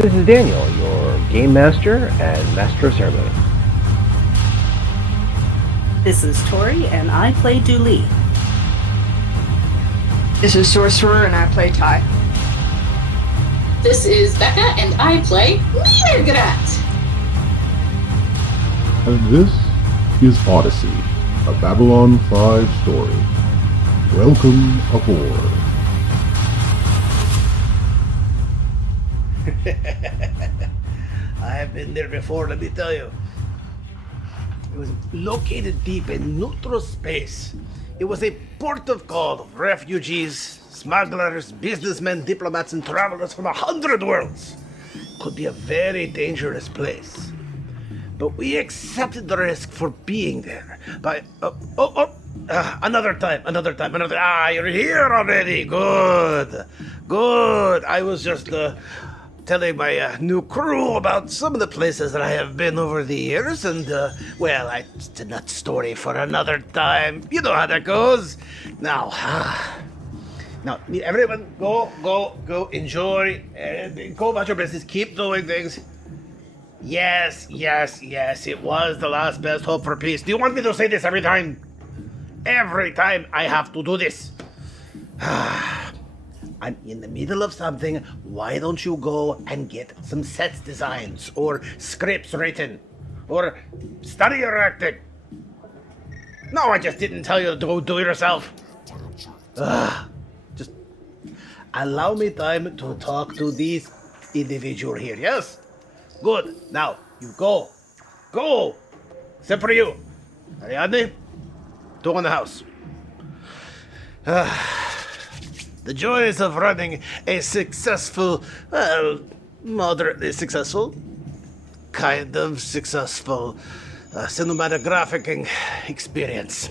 This is Daniel, your Game Master and Master of Ceremony. This is Tori, and I play Dooley. This is Sorcerer, and I play Ty. This is Becca, and I play Mirgrat. And this is Odyssey, a Babylon 5 story. Welcome aboard. I have been there before, let me tell you. It was located deep in neutral space. It was a port of call of refugees, smugglers, businessmen, diplomats, and travelers from 100 worlds. Could be a very dangerous place. But we accepted the risk for being there by... another time. You're here already. Good. I was just telling my new crew about some of the places that I have been over the years, and, I did that story for another time. You know how that goes. Now, everyone, go, enjoy, go about your business, keep doing things. Yes, it was the last best hope for peace. Do you want me to say this every time? Every time I have to do this. I'm in the middle of something. Why don't you go and get some sets designs or scripts written or study your acting? No, I just didn't tell you to go do it yourself. Just allow me time to talk to these individual here, yes? Good. Now, you go. Go! Except for you. Ariadne, two in the house. The joys of running a successful, moderately successful, kind of successful cinematographic experience.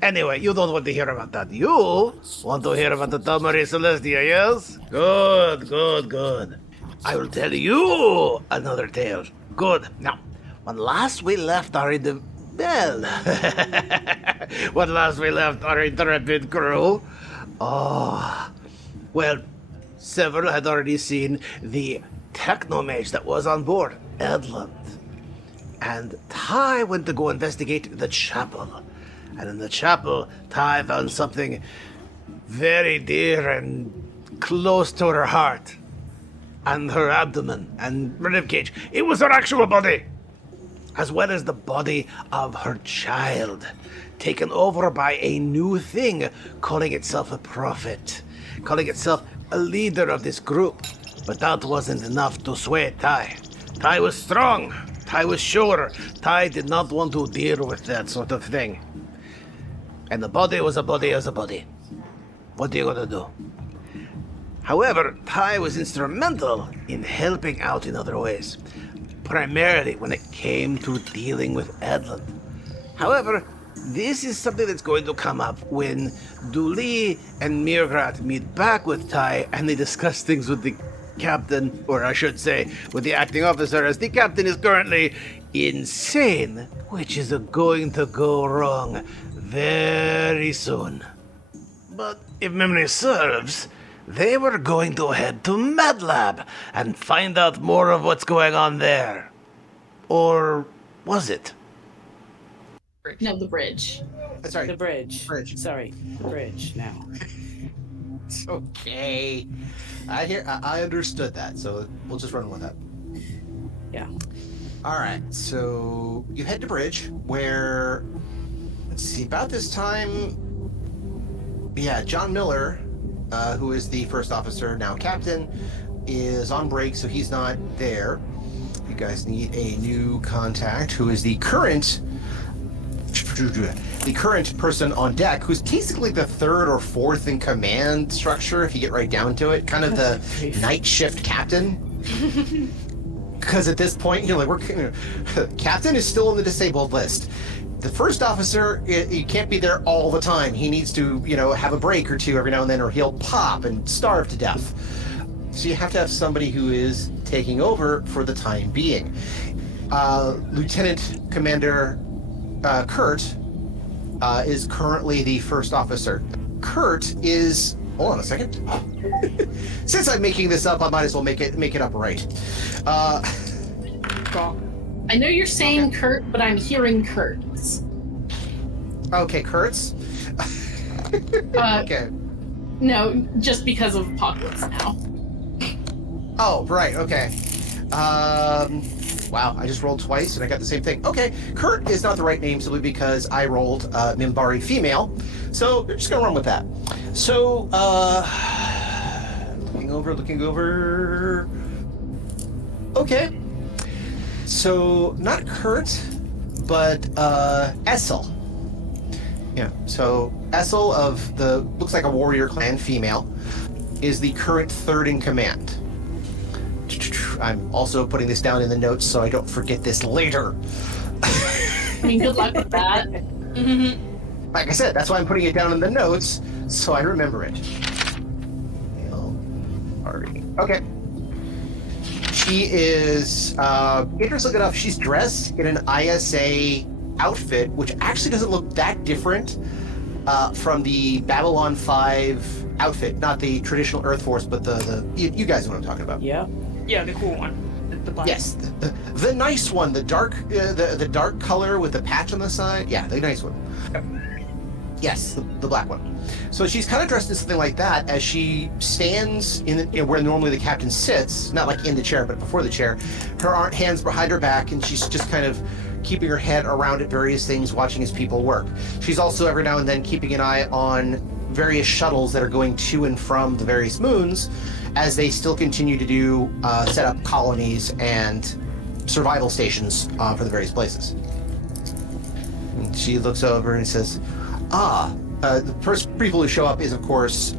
Anyway, you don't want to hear about that. You want to hear about the Maria Celestia, yes? Good. I will tell you another tale. Good. Now, when last we left our intrepid crew, several had already seen the technomage that was on board, Edlund. And Ty went to go investigate the chapel. And in the chapel, Ty found something very dear and close to her heart. And her abdomen and ribcage. It was her actual body, as well as the body of her child, taken over by a new thing, calling itself a prophet, calling itself a leader of this group. But that wasn't enough to sway Ty. Ty was strong. Ty was sure. Ty did not want to deal with that sort of thing. And the body was a body as a body. What are you gonna do? However, Ty was instrumental in helping out in other ways, primarily when it came to dealing with Edlund. However, this is something that's going to come up when Dooley and Mirgrat meet back with Ty and they discuss things with the captain, or I should say, with the acting officer, as the captain is currently insane, which is going to go wrong very soon. But if memory serves, they were going to head to MedLab and find out more of what's going on there. Or was it? No, the bridge. Sorry. The bridge. Sorry, the bridge now. It's okay. I understood that, so we'll just run with that. Yeah. All right, so you head to bridge where, let's see, about this time, John Miller, who is the first officer, now captain, is on break, so he's not there. You guys need a new contact, who is the current person on deck, who's basically the third or fourth in command structure, if you get right down to it, kind of the night shift captain. Because at this point, captain is still on the disabled list. The first officer, he can't be there all the time. He needs to, have a break or two every now and then, or he'll pop and starve to death. So you have to have somebody who is taking over for the time being. Lieutenant Commander Kurt is currently the first officer. Kurt is hold on a second. Since I'm making this up, I might as well make it up right. I know you're saying Kurt, but I'm hearing Kurtz. Okay, Kurtz. Okay. No, just because of Apocalypse Now. Oh, right. Okay. Wow, I just rolled twice and I got the same thing. Okay, Kurt is not the right name simply because I rolled Mimbari female. So we're just gonna run with that. So, looking over. Okay. So, not Kurt, but Essel. Yeah, so Essel of the, looks like a warrior clan female, is the current third in command. I'm also putting this down in the notes so I don't forget this later. I mean, good luck with that. Like I said, that's why I'm putting it down in the notes so I remember it. Okay. She is, interesting enough, she's dressed in an ISA outfit, which actually doesn't look that different from the Babylon 5 outfit. Not the traditional Earth Force, but you guys know what I'm talking about. Yeah. Yeah, the cool one. The black. Yes, the nice one, the dark color with the patch on the side. Yeah, the nice one. Yes, the black one. So she's kind of dressed in something like that as she stands where normally the captain sits, not like in the chair, but before the chair. Her hands behind her back, and she's just kind of keeping her head around at various things, watching as people work. She's also every now and then keeping an eye on various shuttles that are going to and from the various moons, as they still continue to do set up colonies and survival stations for the various places. And she looks over and says, the first people who show up is, of course,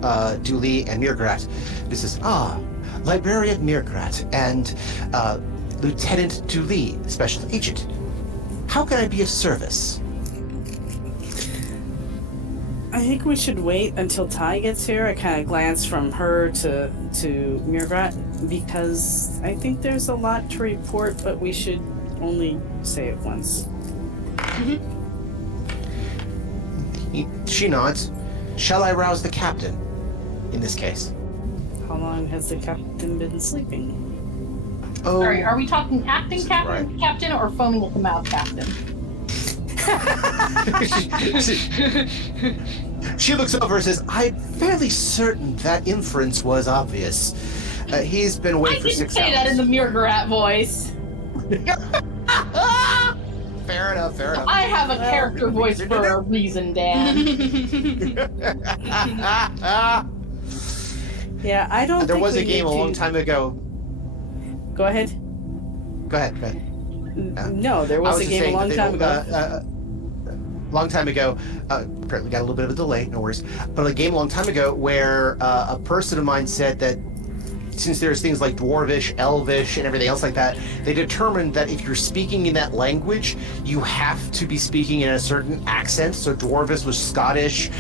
Dooley and Mirgrat. This is, Librarian Mirgrat and Lieutenant Dooley, Special Agent. How can I be of service? I think we should wait until Ty gets here. I kind of glance from her to Mirgrat, because I think there's a lot to report, but we should only say it once. She nods. Shall I rouse the captain, in this case? How long has the captain been sleeping? Oh, Sorry, are we talking acting captain, right. captain, or foaming at the mouth captain? She looks over and says, I'm fairly certain that inference was obvious. He's been away for 6 hours. I didn't say that in the Mirgarat voice. Fair enough. I have a character voice for a reason, Dan. Yeah, I don't There think was we a game a need long to- time ago. Go ahead. Go ahead. No, there was a just game a saying long that time ago. Long time ago, apparently got a little bit of a delay, no worries, but a game a long time ago where a person of mine said that since there's things like Dwarvish, Elvish, and everything else like that, they determined that if you're speaking in that language, you have to be speaking in a certain accent. So Dwarvish was Scottish,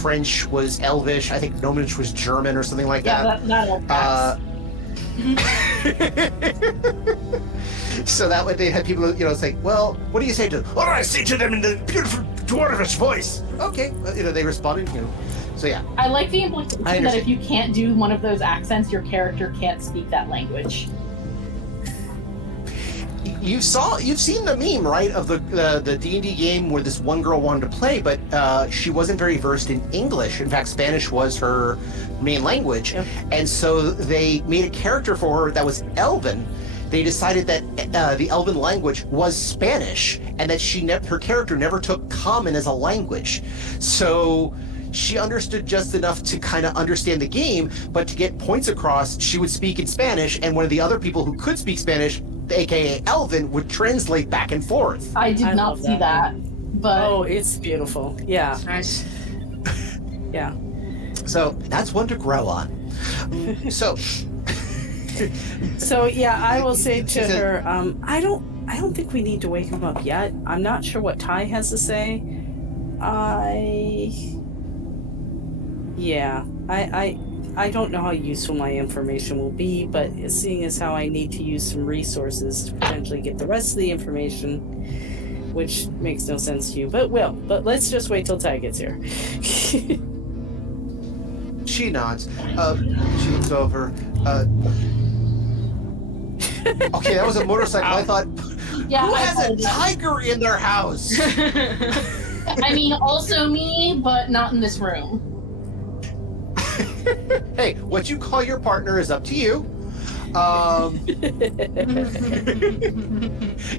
French was Elvish, I think Gnomish was German or something like that. So that way they had people, say, well, what do you say to them? What do I say to them in the beautiful Dwarvish voice? Okay, they responded, So yeah. I like the implication that if you can't do one of those accents, your character can't speak that language. You've seen the meme, right, of the D&D game where this one girl wanted to play, but she wasn't very versed in English. In fact, Spanish was her main language, and so they made a character for her that was Elven. They decided that the Elven language was Spanish, and that her character never took Common as a language. So she understood just enough to kind of understand the game, but to get points across, she would speak in Spanish, and one of the other people who could speak Spanish, aka Elven, would translate back and forth. I did not see that, but... Oh, it's beautiful. Yeah. Nice. Yeah. So that's one to grow on. So yeah, I will say to her, I don't think we need to wake him up yet. I'm not sure what Ty has to say. I don't know how useful my information will be, but seeing as how I need to use some resources to potentially get the rest of the information, which makes no sense to you, but let's just wait till Ty gets here. She nods. She looks over. Okay, that was a motorcycle. I thought, Yeah, who I has a apologize. tiger in their house? I mean, also me, but not in this room. Hey, what you call your partner is up to you.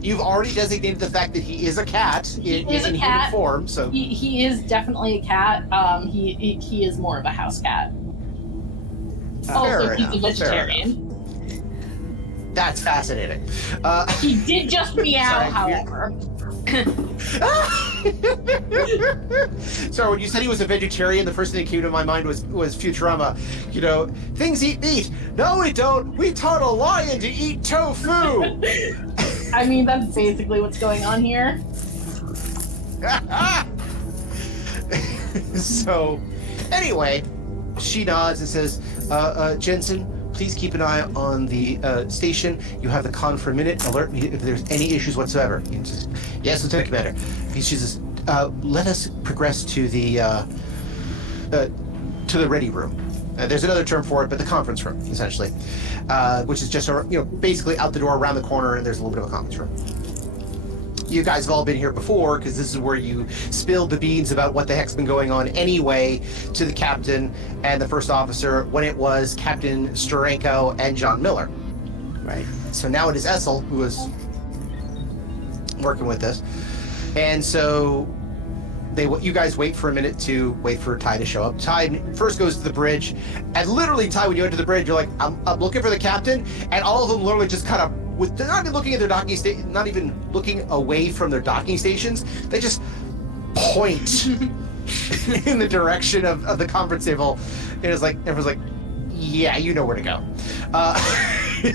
You've already designated the fact that he is a cat in human form, so He is definitely a cat. He is more of a house cat. Also, he's a vegetarian. That's fascinating. He did just meow, Sorry. however. Sorry, when you said he was a vegetarian, the first thing that came to my mind was Futurama. You know, things eat meat. No, we don't. We taught a lion to eat tofu. I mean, that's basically what's going on here. So, anyway, she nods and says, Jensen, please keep an eye on the station. You have the con for a minute. Alert me if there's any issues whatsoever. He says, yes, Lieutenant Commander. She says, let us progress to the ready room. There's another term for it, but the conference room, essentially, which is just basically out the door, around the corner, and there's a little bit of a conference room. You guys have all been here before, because this is where you spilled the beans about what the heck's been going on anyway to the captain and the first officer when it was Captain Steranko and John Miller. Right. So now it is Essel who is working with this. And so you guys wait for a minute to wait for Ty to show up. Ty first goes to the bridge, and literally, Ty, when you enter the bridge, you're like, I'm looking for the captain, and all of them literally just kind of, they're not even looking at their docking station, not even looking away from their docking stations. They just point in the direction of the conference table. And it's like, everyone's like, yeah, you know where to go.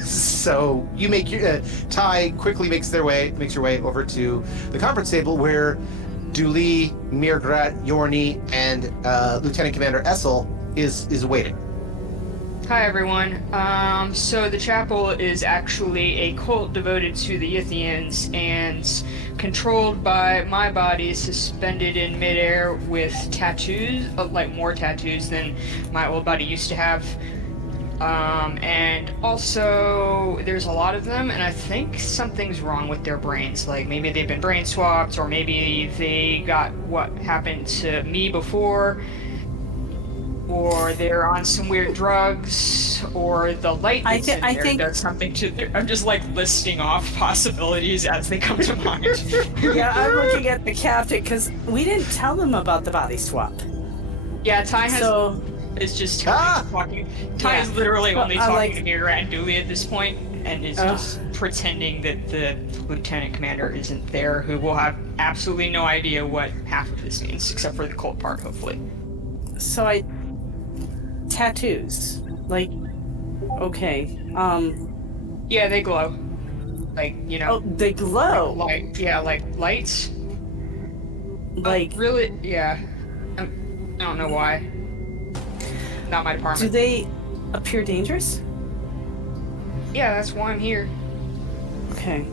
So you make your, Ty quickly makes your way over to the conference table where Dooley, Mirgrat, Yorni, and Lieutenant Commander Essel is waiting. Hi everyone. So the chapel is actually a cult devoted to the Yithians and controlled by my body, suspended in midair with tattoos, like more tattoos than my old body used to have. And also there's a lot of them, and I think something's wrong with their brains. Like maybe they've been brain swapped, or maybe they got what happened to me before, or they're on some weird drugs, or the light that's in there does something to their... I'm just like listing off possibilities as they come to mind. Yeah, I'm looking at the captain because we didn't tell them about the body swap. Yeah, Ty has... So, it's just talking. Ty is literally only talking to Mira and Dooley at this point, and is just pretending that the lieutenant commander isn't there, who will have absolutely no idea what half of this means, except for the cult part, hopefully. So tattoos, like, okay, yeah, they glow, like, you know. Oh, they glow. Like like lights. Like really? Yeah. I don't know why. Not my department. Do they appear dangerous? Yeah, that's why I'm here. Okay.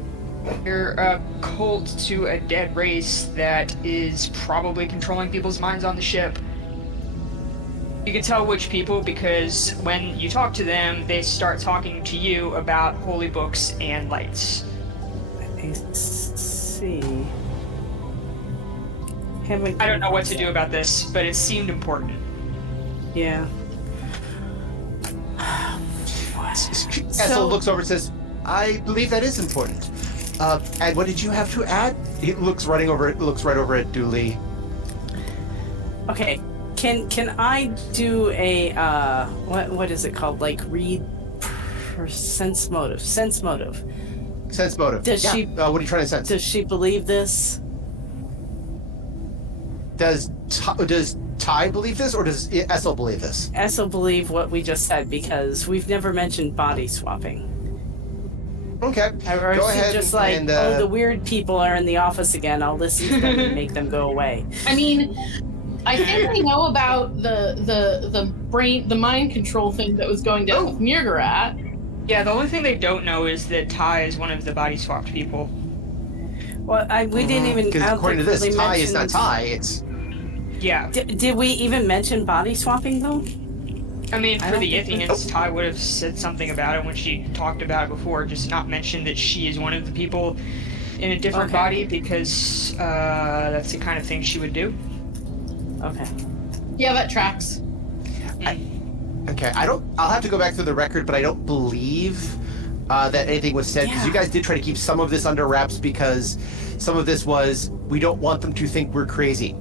You're a cult to a dead race that is probably controlling people's minds on the ship. You can tell which people because when you talk to them, they start talking to you about holy books and lights. I see. I don't know what to do about this, but it seemed important. Yeah. Essel looks over and says, I believe that is important. And what did you have to add? He looks right over at Dooley. Okay. Can I do a what is it called? Like read sense motive. Sense motive. Does she? What are you trying to sense? Does she believe this? Does Ty believe this, or does Essel believe this? Essel believe what we just said because we've never mentioned body swapping. Okay. Or go is she ahead. just like, and, oh, the weird people are in the office again. I'll listen to them and make them go away. I mean, I think we know about the mind control thing that was going down with Mirgarat. Yeah, the only thing they don't know is that Ty is one of the body swapped people. Well, we didn't even. Because according to this, Ty is not Ty. It's yeah. Did we even mention body swapping though? I mean, I for don't the think Ithians, Ty would have said something about it when she talked about it before, just not mention that she is one of the people in a different Okay. body, because that's the kind of thing she would do. Okay. Yeah, that tracks. Okay, I'll have to go back through the record, but I don't believe that anything was said, because you guys did try to keep some of this under wraps, because some of this was, we don't want them to think we're crazy.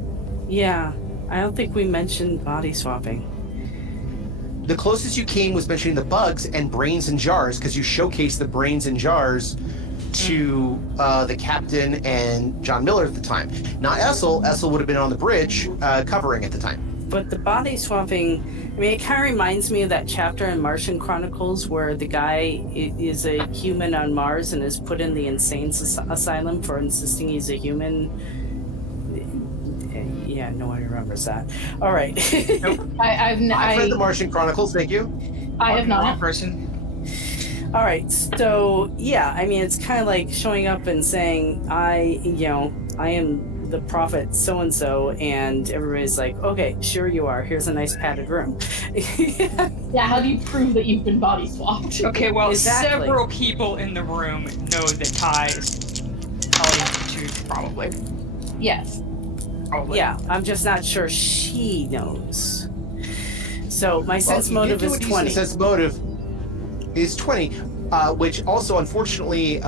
Yeah, I don't think we mentioned body swapping. The closest you came was mentioning the bugs and brains in jars, because you showcased the brains in jars to the captain and John Miller at the time. Not Essel. Essel would have been on the bridge covering at the time. But the body swapping, I mean, it kind of reminds me of that chapter in Martian Chronicles where the guy is a human on Mars and is put in the insane asylum for insisting he's a human. Yeah, no one remembers that. All right. I've read the Martian Chronicles, thank you. I have Wrong not. person. All right. So, yeah, I mean, it's kind of like showing up and saying, I am the prophet so-and-so, and everybody's like, okay, sure you are. Here's a nice padded room. Yeah, how do you prove that you've been body swapped? Okay, well, Exactly. several people in the room know that Ty is telling the truth, probably. Yes. Probably. Yeah, I'm just not sure she knows. So my sense you motive did do is a 20. decent sense motive is 20, which also, unfortunately,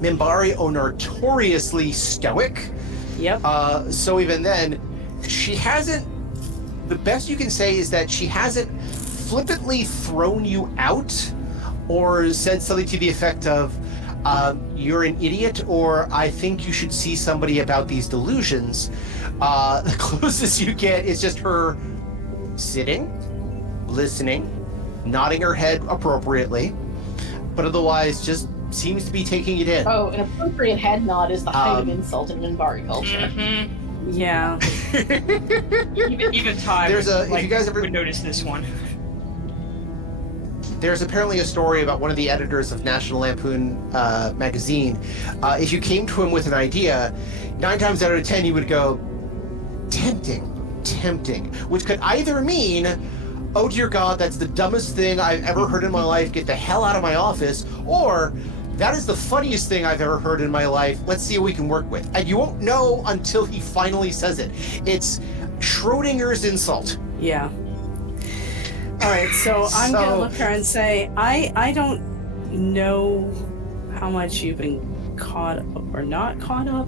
Minbari are notoriously stoic. Yep. So even then, she hasn't. The best you can say is that she hasn't flippantly thrown you out or said something to the effect of, you're an idiot, or I think you should see somebody about these delusions. The closest you get is just her sitting, listening, nodding her head appropriately, but otherwise just seems to be taking it in. Oh, an appropriate head nod is the height of insult in Minbari culture. Mm-hmm. Yeah. Even Ty If you guys ever would notice this one. There's apparently a story about one of the editors of National Lampoon magazine. If you came to him with an idea, 9 times out of 10 he would go, tempting, which could either mean, oh dear God, that's the dumbest thing I've ever heard in my life, get the hell out of my office, or that is the funniest thing I've ever heard in my life, let's see what we can work with. And you won't know until he finally says it. It's Schrodinger's insult. Yeah. All right, so I'm going to look her and say, I don't know how much you've been caught up or not caught up.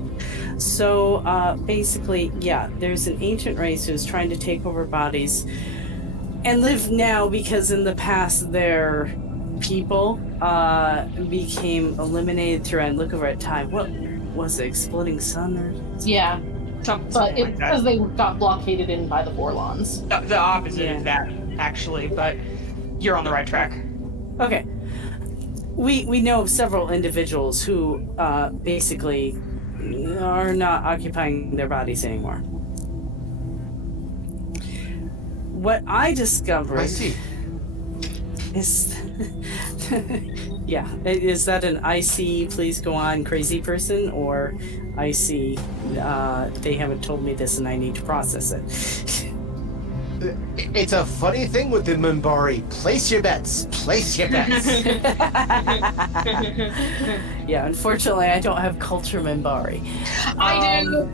So basically, yeah, there's an ancient race who's trying to take over bodies and live now because in the past their people became eliminated through, and look over at time. What was it, exploding sun or? Yeah, Something but it's like that. because they got blockaded in by the Vorlons. The opposite Yeah. of that, actually, but you're on the right track. Okay. We know of several individuals who basically are not occupying their bodies anymore. What I discovered I see. is yeah, is that an I see please go on crazy person, or I see they haven't told me this and I need to process it? It's a funny thing with the Minbari. Place your bets. Yeah, unfortunately I don't have culture Minbari. I do.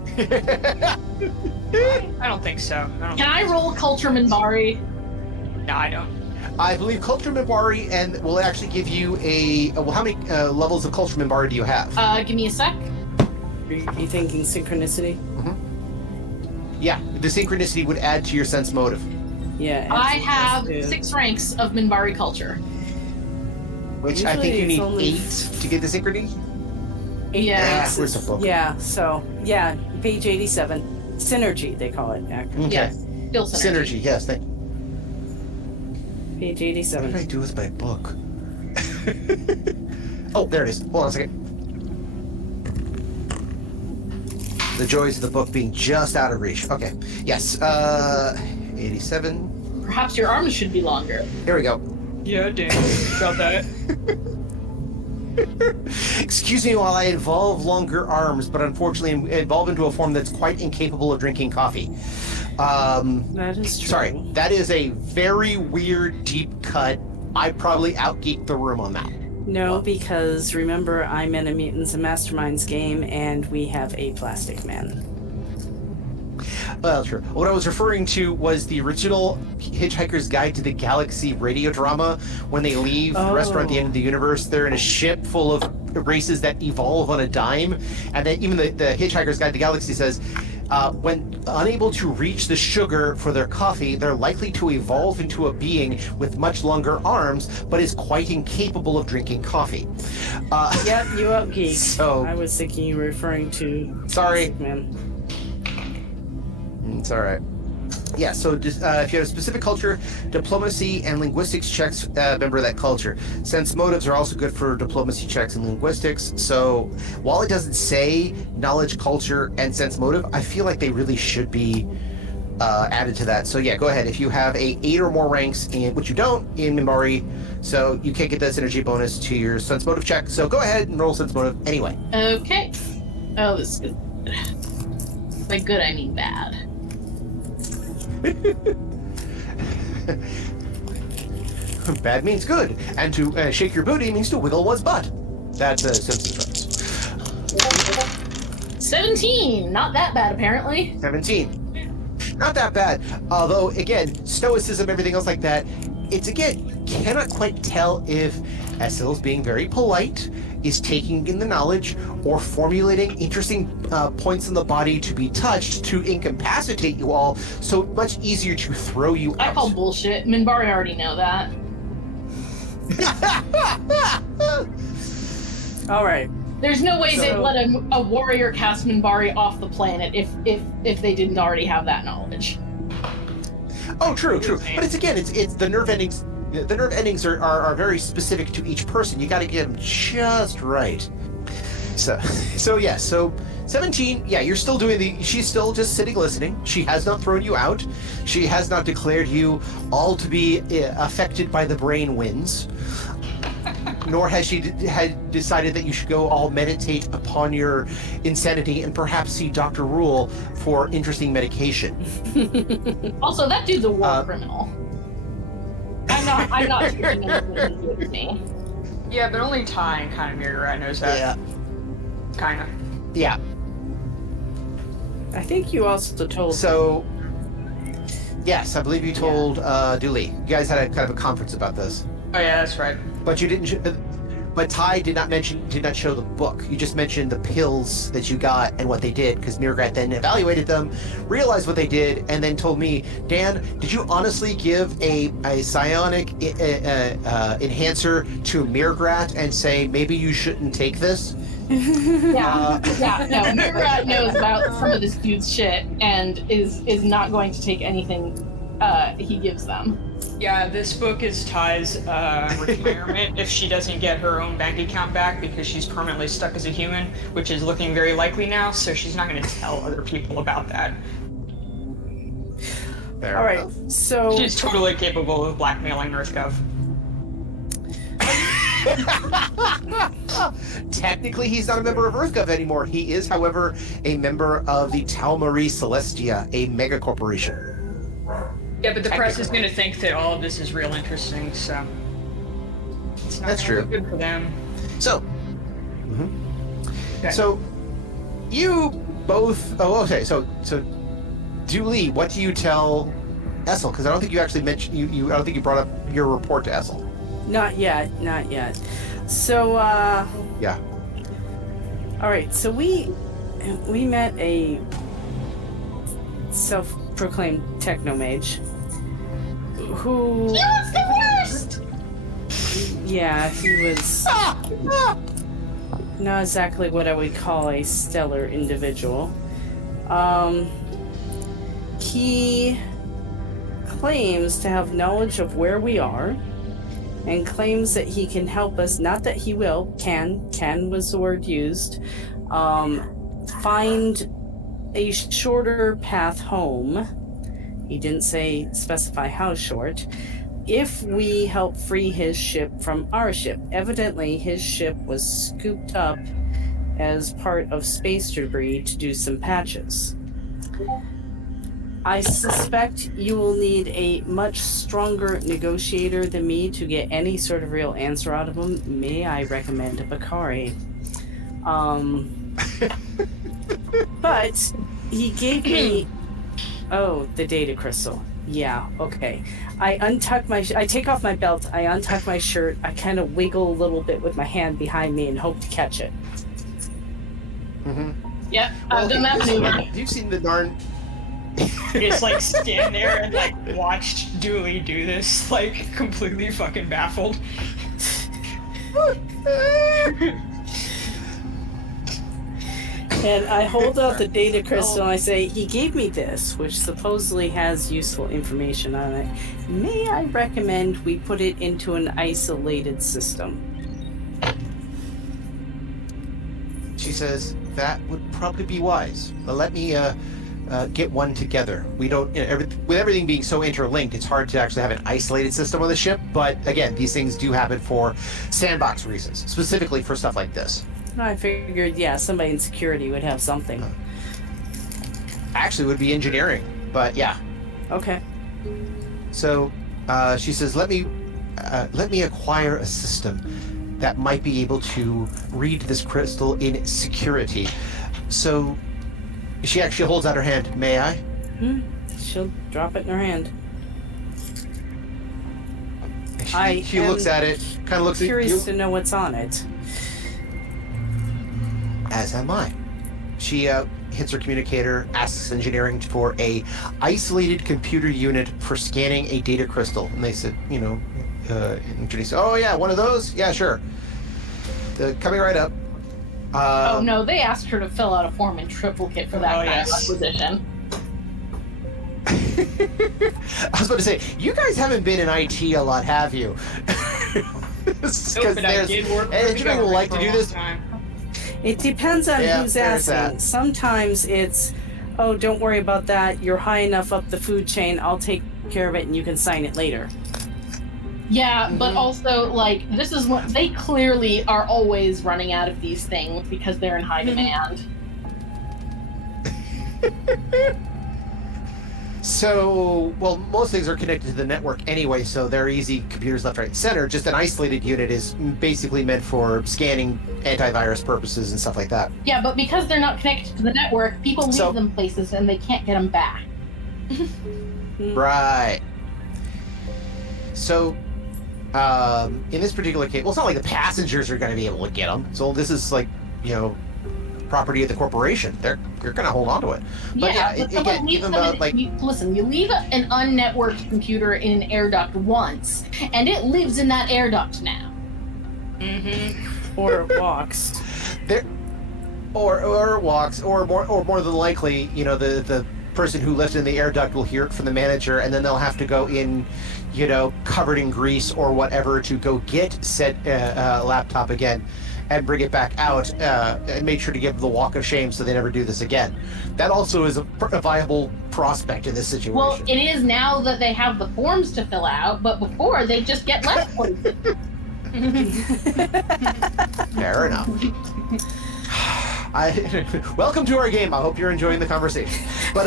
I don't think so. Can I roll culture Minbari? No, I don't. I believe Culture Minbari, and will actually give you a. Well, how many levels of Culture Minbari do you have? Give me a sec. Are you thinking synchronicity? Yeah, the synchronicity would add to your sense motive, Yeah. I have two. 6 ranks of Minbari culture. which I think you Usually it's need only 8 to get the synchrony. Yeah. Where's the book? Yeah, so, yeah, page 87. Synergy, they call it, actually. Okay. Yes. Still synergy. Synergy, yes. Thank you. Page What 87. did I do with my book? Oh, there it is. Hold on a second. The joys of the book being just out of reach. Okay. Yes. 87. Perhaps your arms should be longer. Here we go. Yeah, Dan, about that. Excuse me while I evolve longer arms, but unfortunately evolve into a form that's quite incapable of drinking coffee. That is true. Sorry, that is a very weird deep cut. I probably outgeeked the room on that. No, because remember, I'm in a Mutants and Masterminds game, and we have a plastic man. Well, true. What I was referring to was the original Hitchhiker's Guide to the Galaxy radio drama. When they leave the restaurant at the end of the universe, they're in a ship full of races that evolve on a dime. And then even the Hitchhiker's Guide to the Galaxy says, when unable to reach the sugar for their coffee, they're likely to evolve into a being with much longer arms, but is quite incapable of drinking coffee. Yep, you up, geek. So, I was thinking you were referring to... Sorry. Plastic Man. It's all right. Yeah, so if you have a specific culture, diplomacy and linguistics checks member that culture. Sense motives are also good for diplomacy checks and linguistics. So while it doesn't say knowledge, culture, and sense motive, I feel like they really should be added to that. So yeah, go ahead. If you have 8 or more ranks, in which you don't in Minbari, so you can't get that synergy bonus to your sense motive check. So go ahead and roll sense motive anyway. Okay. Oh, this is good. By good, I mean bad. Bad means good, and to shake your booty means to wiggle one's butt. That's Simpsons reference. 17! Not that bad, apparently. 17. Not that bad. Although, again, stoicism, everything else like that, it's again, you cannot quite tell if Essil's being very polite, is taking in the knowledge, or formulating interesting points in the body to be touched to incapacitate you all, so much easier to throw you out. I call bullshit. Minbari already know that. All right. There's no way they'd let a warrior cast Minbari off the planet if they didn't already have that knowledge. Oh, true. But it's the nerve endings. The nerve endings are very specific to each person. You got to get them just right. So 17. Yeah, you're still doing she's still just sitting listening. She has not thrown you out. She has not declared you all to be affected by the brain winds. Nor has she had decided that you should go all meditate upon your insanity and perhaps see Dr. Rule for interesting medication. Also, that dude's a war criminal. I'm not taking anything with me. Yeah, but only Ty and kind of Mirror knows that. Yeah. Kind of. Yeah. I think you also told... So, yes, I believe you told Dooley. You guys had a kind of a conference about this. Oh yeah, that's right. But you didn't. But Ty did not show the book. You just mentioned the pills that you got and what they did, because Mirgrat then evaluated them, realized what they did, and then told me, Dan, did you honestly give a psionic enhancer to Mirgrat and say maybe you shouldn't take this? No, Mirgrat knows about some of this dude's shit and is not going to take anything he gives them. Yeah, this book is Ty's retirement if she doesn't get her own bank account back because she's permanently stuck as a human, which is looking very likely now, so she's not going to tell other people about that. All right, so... She's totally capable of blackmailing EarthGov. Technically, he's not a member of EarthGov anymore. He is, however, a member of the Tau Marie Celestia, a mega corporation. Yeah, but the press is going to think that all of this is real interesting, so it's not That's true. Good for them. So, Okay. So you both. Oh, okay. So, Dooley, what do you tell Essel? Because I don't think you actually mentioned you. I don't think you brought up your report to Essel. Not yet. So, Yeah. all right, so we met a self-proclaimed technomage who... He was the worst! Yeah, he was not exactly what I would call a stellar individual. He claims to have knowledge of where we are and claims that he can help us, not that he will, can was the word used, find a shorter path home. He didn't specify how short, if we help free his ship from our ship. Evidently, his ship was scooped up as part of space debris to do some patches. I suspect you will need a much stronger negotiator than me to get any sort of real answer out of him. May I recommend Bakari? But he gave me... Oh, the data crystal. Yeah, okay. I take off my belt, I untuck my shirt, I kind of wiggle a little bit with my hand behind me and hope to catch it. Mm-hmm. Yep, I've done that maneuver. You've seen the darn... Just like stand there and like watched Dooley do this, like completely fucking baffled. And I hold out the data crystal and I say, he gave me this, which supposedly has useful information on it. May I recommend we put it into an isolated system? She says, that would probably be wise. Let me get one together. We don't, with everything being so interlinked, it's hard to actually have an isolated system on the ship. But again, these things do happen for sandbox reasons, specifically for stuff like this. I figured, yeah, somebody in security would have something. Actually, it would be engineering, but yeah. Okay. So she says, let me acquire a system that might be able to read this crystal in security. So she actually holds out her hand. May I? She'll drop it in her hand. She looks at it, kind of looks at you. Curious to know what's on it. As am I. She hits her communicator, asks engineering for a isolated computer unit for scanning a data crystal. And they said, and Judy said, oh yeah, one of those? Yeah, sure. Coming right up. Oh no, they asked her to fill out a form in triplicate for that kind of acquisition. I was about to say, you guys haven't been in IT a lot, have you? Because engineering will like to do this. It depends on who's asking. That. Sometimes it's, oh, don't worry about that. You're high enough up the food chain. I'll take care of it and you can sign it later. Yeah, but also, like, this is what they clearly are always running out of these things because they're in high demand. So, well, most things are connected to the network anyway, so they're easy computers left, right, and center. Just an isolated unit is basically meant for scanning antivirus purposes and stuff like that. Yeah, but because they're not connected to the network, people leave them places and they can't get them back. Right. So, in this particular case, well, it's not like the passengers are going to be able to get them. So this is like, property of the corporation. You're going to hold on to it. But listen, you leave an unnetworked computer in an air duct once, and it lives in that air duct now. Mm-hmm. Or it walks. Or it walks, or more than likely, the person who left in the air duct will hear it from the manager, and then they'll have to go in, covered in grease or whatever to go get said laptop again and bring it back out, and make sure to give the walk of shame so they never do this again. That also is a viable prospect in this situation. Well, it is now that they have the forms to fill out, but before they just get left places. Fair enough. Welcome to our game. I hope you're enjoying the conversation. But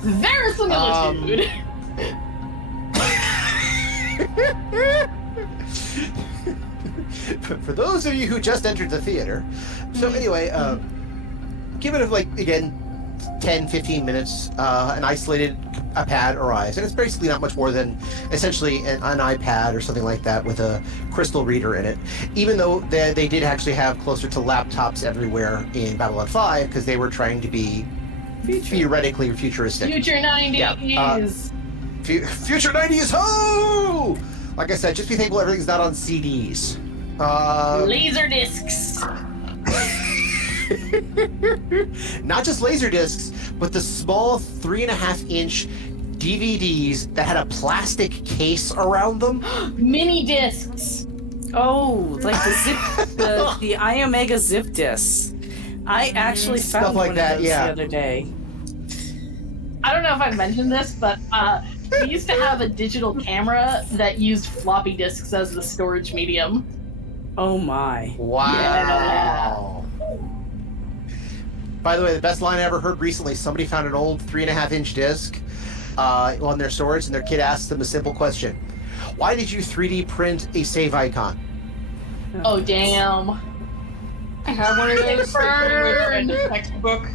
verisimilitude. For those of you who just entered the theater, so anyway, give it again 10-15 minutes, an isolated pad arrives, and it's basically not much more than essentially an iPad or something like that with a crystal reader in it, even though they did actually have closer to laptops everywhere in Babylon 5 because they were trying to be theoretically futuristic. Future 90s! Yeah, future 90s, ho! Like I said, just be thankful everything's not on CDs. Laser discs! Not just laser discs, but the small 3.5-inch DVDs that had a plastic case around them. Mini discs! Oh, like the iOmega zip discs. I actually found like one that, of those yeah. the other day. I don't know if I've mentioned this, but we used to have a digital camera that used floppy disks as the storage medium. Oh my. Wow. By the way, the best line I ever heard recently, somebody found an old 3.5-inch disc on their storage, and their kid asked them a simple question. Why did you 3D print a save icon? Oh, damn. I have one of those Burn. textbook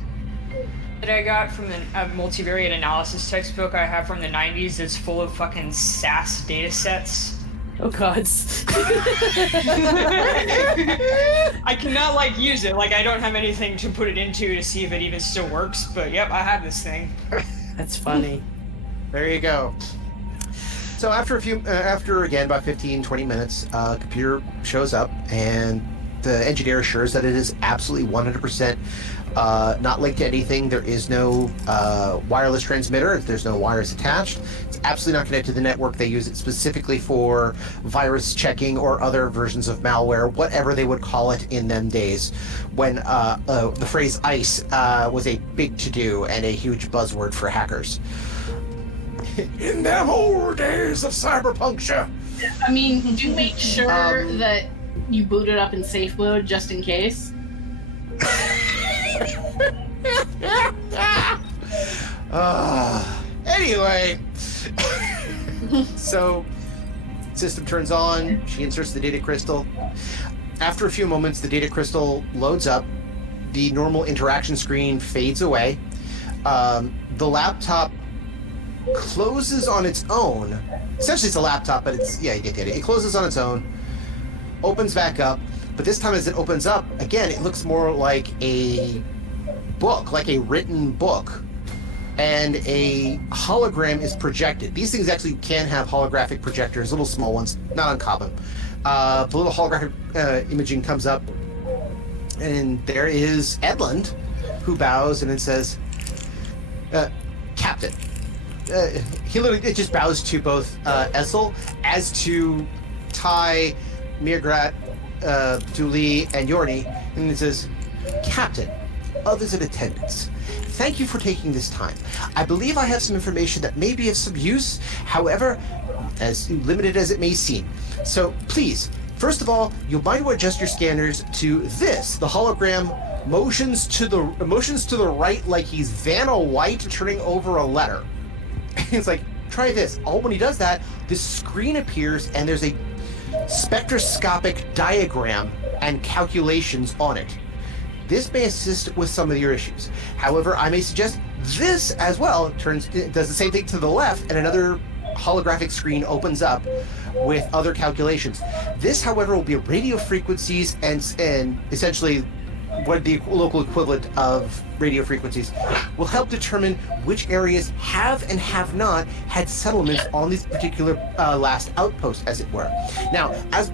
that I got from the multivariate analysis textbook I have from the 90s that's full of fucking SAS data sets. Oh gods. I cannot like use it, like I don't have anything to put it into to see if it even still works, but yep, I have this thing. That's funny. There you go. So after again about 15-20 minutes, computer shows up, and the engineer assures that it is absolutely 100% not linked to anything. There is no wireless transmitter. There's no wires attached. It's absolutely not connected to the network. They use it specifically for virus checking or other versions of malware, whatever they would call it in them days, when the phrase ICE was a big to-do and a huge buzzword for hackers. In them old days of cyberpuncture. I mean, do make sure that you boot it up in safe mode just in case. Anyway, so system turns on. She inserts the data crystal. After a few moments, the data crystal loads up. The normal interaction screen fades away. The laptop closes on its own. Essentially, it's a laptop, but it's, yeah, you get the idea. It closes on its own, opens back up, but this time as it opens up, again, it looks more like a book, like a written book, and a hologram is projected. These things actually can have holographic projectors, little small ones, not uncommon. The little holographic imaging comes up, and there is Edlund, who bows and it says, Captain. He literally just bows to both Essel, as to Ty, Mirgrat, Dooley, and Yorni, and it says, Captain, others in attendance, thank you for taking this time. I believe I have some information that may be of some use, however, as limited as it may seem. So please, first of all, you'll mind to adjust your scanners to this. The hologram motions to the right like he's Vanna White turning over a letter. It's like, try this. When he does that, this screen appears and there's a spectroscopic diagram and calculations on it. This may assist with some of your issues. However, I may suggest this as well does the same thing to the left, and another holographic screen opens up with other calculations. This, however, will be radio frequencies and essentially what the local equivalent of radio frequencies will help determine which areas have and have not had settlements on these particular last outposts, as it were. Now, as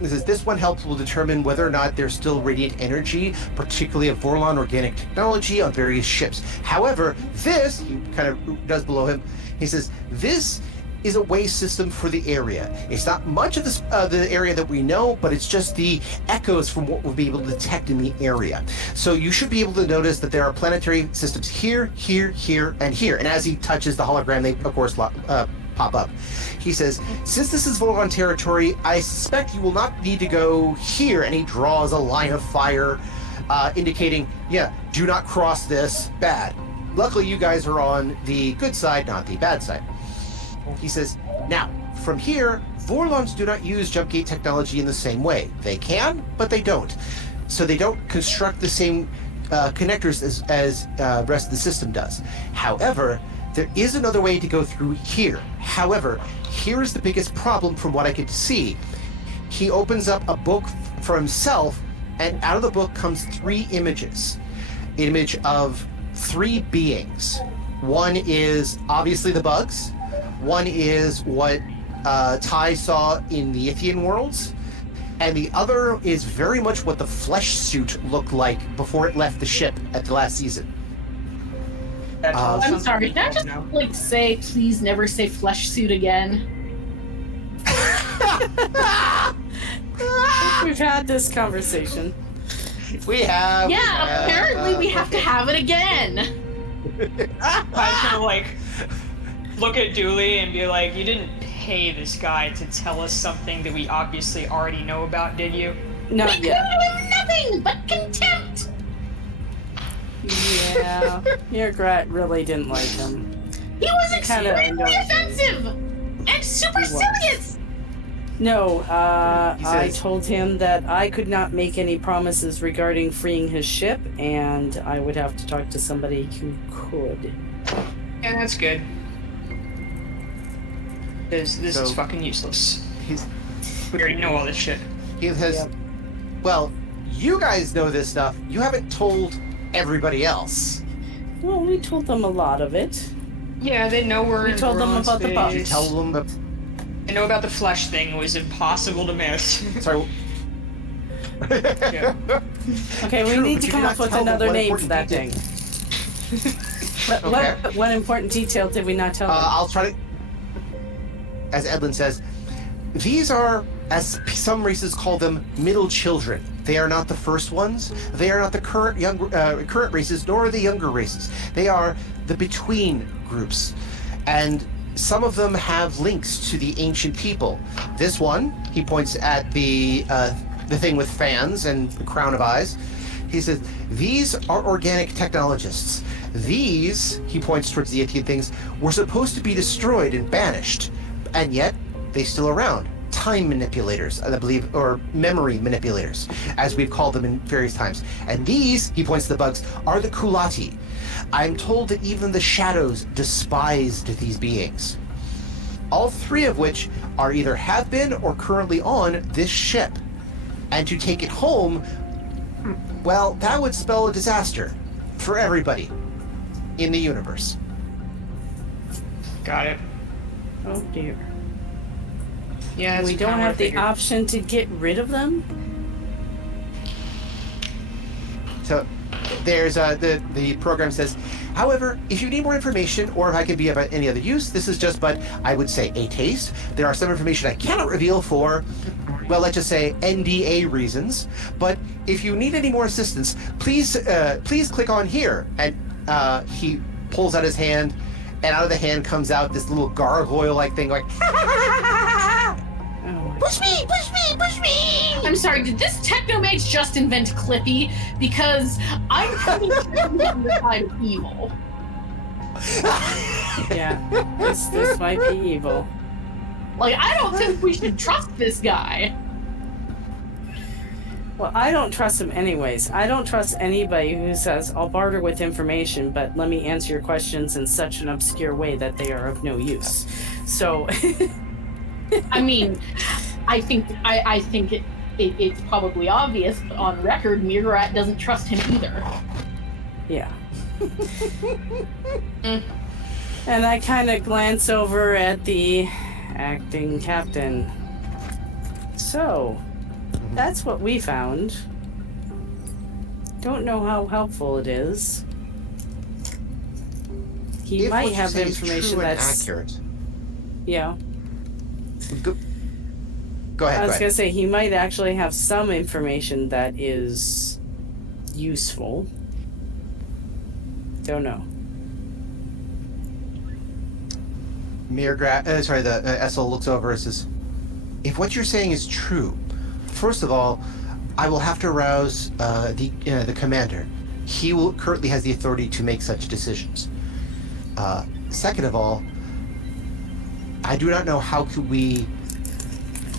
this one will determine whether or not there's still radiant energy, particularly of Vorlon organic technology on various ships. However, this, he kind of does below him, he says, this is a way system for the area. It's not much of the area that we know, but it's just the echoes from what we'll be able to detect in the area. So you should be able to notice that there are planetary systems here, here, here, and here. And as he touches the hologram, they, of course, pop up. He says, since this is Volgon territory, I suspect you will not need to go here. And he draws a line of fire, indicating, yeah, do not cross this, bad. Luckily, you guys are on the good side, not the bad side. He says, now, from here, Vorlons do not use jump gate technology in the same way. They can, but they don't. So they don't construct the same connectors as the rest of the system does. However, there is another way to go through here. However, here is the biggest problem from what I could see. He opens up a book for himself, and out of the book comes 3 images. An image of 3 beings. One is obviously the bugs. One is what Ty saw in the Ithian worlds, and the other is very much what the flesh suit looked like before it left the ship at the last season. I'm sorry, can I just say, please never say flesh suit again? We've had this conversation. We have. Yeah, apparently we have to have it again. I gonna look at Dooley and be like, you didn't pay this guy to tell us something that we obviously already know about, did you? Not we yet. could have nothing but contempt. Yeah, Mirgrat really didn't like him. He was Kinda extremely annoying. offensive and supercilious. No, He I says- told him that I could not make any promises regarding freeing his ship, and I would have to talk to somebody who could. Yeah, that's good. This is So- fucking useless. He's, We already know all this shit. he has. Yep. Well, you guys know this stuff. You haven't told everybody else. Well, we told them a lot of it. Yeah, they know we're We in told them Goron about the space. bugs. You tell them. They know about the flesh thing. It was impossible to miss. Sorry. Yeah. Okay, we True, need but to you come did up not with tell them another one name for important that detail. thing. Okay. What important detail did we not tell them? I'll try to. As Edlund says, these are, as some races call them, middle children. They are not the first ones. They are not the current races, nor the younger races. They are the between groups, and some of them have links to the ancient people. This one, he points at the thing with fans and the crown of eyes. He says, these are organic technologists. These, he points towards the Ythian things, were supposed to be destroyed and banished, and yet they still around. Time manipulators, I believe, or memory manipulators, as we've called them in various times. And these, he points to the bugs, are the Kulati. I'm told that even the shadows despised these beings. All three of which are either have been or currently on this ship. And to take it home, well, that would spell a disaster for everybody in the universe. Got it. Oh dear. Yeah, that's We don't kinda have what I the figured. option to get rid of them? So there's the program says, however, if you need more information or if I could be about any other use, this is just but I would say a taste. There are some information I cannot reveal for, well, let's just say NDA reasons. But if you need any more assistance, please click on here. And he pulls out his hand, and out of the hand comes out this little gargoyle-like thing, like, Oh, push me, push me, push me. I'm sorry, did this technomage just invent Clippy? Because I'm coming from the side of evil. yeah. This might be evil. Like, I don't think we should trust this guy. Well, I don't trust him anyways. I don't trust anybody who says, I'll barter with information, but let me answer your questions in such an obscure way that they are of no use. So, I mean, I think it's probably obvious, but on record, Mirgrat doesn't trust him either. yeah. And I kind of glance over at the acting captain. So, that's what we found. Don't know how helpful it is. He If what might you have say is information true and that's accurate. yeah. Go ahead. I was go gonna ahead. say he might actually have some information that is useful. Don't know. The Essel looks over and says, if what you're saying is true, first of all, I will have to arouse the commander. He currently has the authority to make such decisions. Second of all, I do not know how could we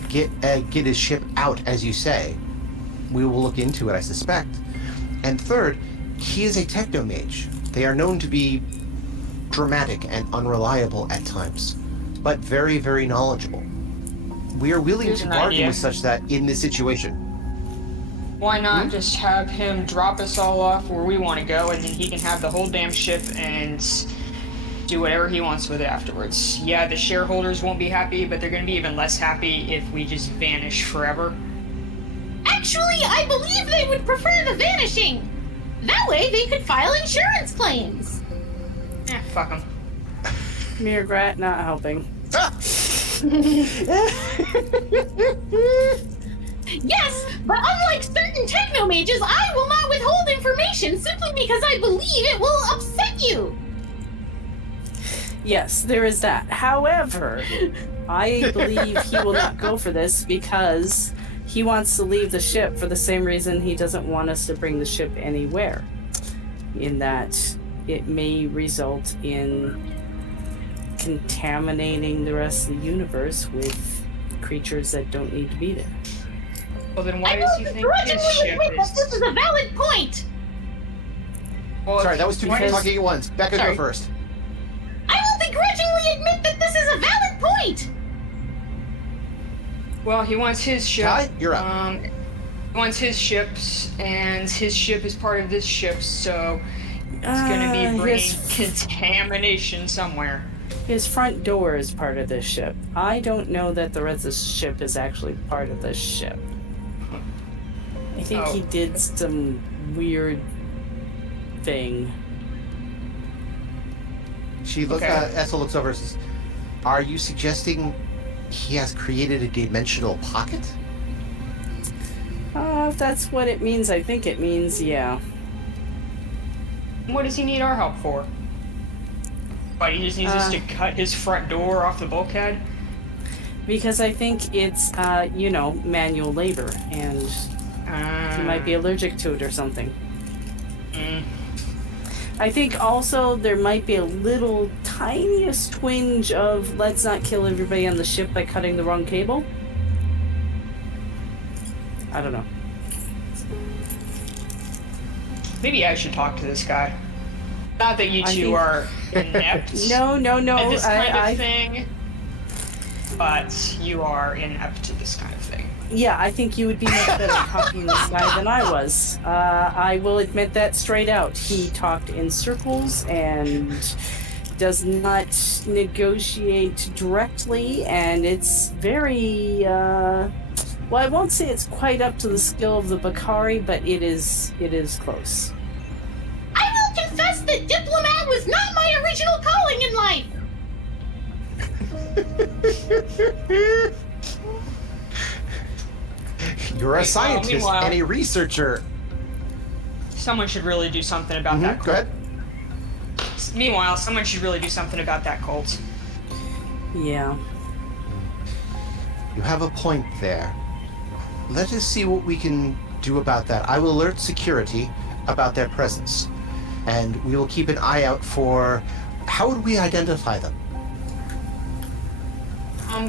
get his ship out, as you say. We will look into it, I suspect. And third, he is a technomage. They are known to be dramatic and unreliable at times, but very, very knowledgeable. We are willing Here's to an bargain idea. with such that in this situation. Why not just have him drop us all off where we want to go, and then he can have the whole damn ship and do whatever he wants with it afterwards. Yeah, the shareholders won't be happy, but they're going to be even less happy if we just vanish forever. Actually, I believe they would prefer the vanishing. That way, they could file insurance claims. Fuck him. Mirgrat not helping. Yes, but unlike certain technomages, I will not withhold information simply because I believe it will upset you. Yes, there is that. However, I believe he will not go for this because he wants to leave the ship for the same reason he doesn't want us to bring the ship anywhere. in that it may result in contaminating the rest of the universe with creatures that don't need to be there. Well, then why I does will he think begrudgingly his ship admit that this is a valid point. Well, Sorry, that was too many Because- talking at once. Becca, Sorry. go first. I will begrudgingly admit that this is a valid point. Well, he wants his ship. Ty, you're up. He wants his ships, and his ship is part of this ship, so it's gonna be bringing contamination somewhere. His front door is part of this ship. I don't know that the rest of the ship is actually part of this ship. I think he did some weird thing. Essel looks over and says, "Are you suggesting he has created a dimensional pocket?" If that's what it means, I think it means, yeah. What does he need our help for? What, he just needs us to cut his front door off the bulkhead? Because I think it's, manual labor, and he might be allergic to it or something. I think also there might be a little tiniest twinge of let's not kill everybody on the ship by cutting the wrong cable. I don't know. Maybe I should talk to this guy. Not that you I two think- are inept No. at this kind I of thing, but you are inept at this kind of thing. Yeah, I think you would be much better at talking to this guy than I was. I will admit that straight out. He talked in circles and does not negotiate directly, and it's very, well, I won't say it's quite up to the skill of the Bakari, but it is close. I will confess that diplomat was not my original calling in life. You're a scientist meanwhile- and a researcher. Someone should really do something about that. Go ahead. Meanwhile, someone should really do something about that cult. Yeah. You have a point there. Let us see what we can do about that. I will alert security about their presence, and we will keep an eye out for. How would we identify them?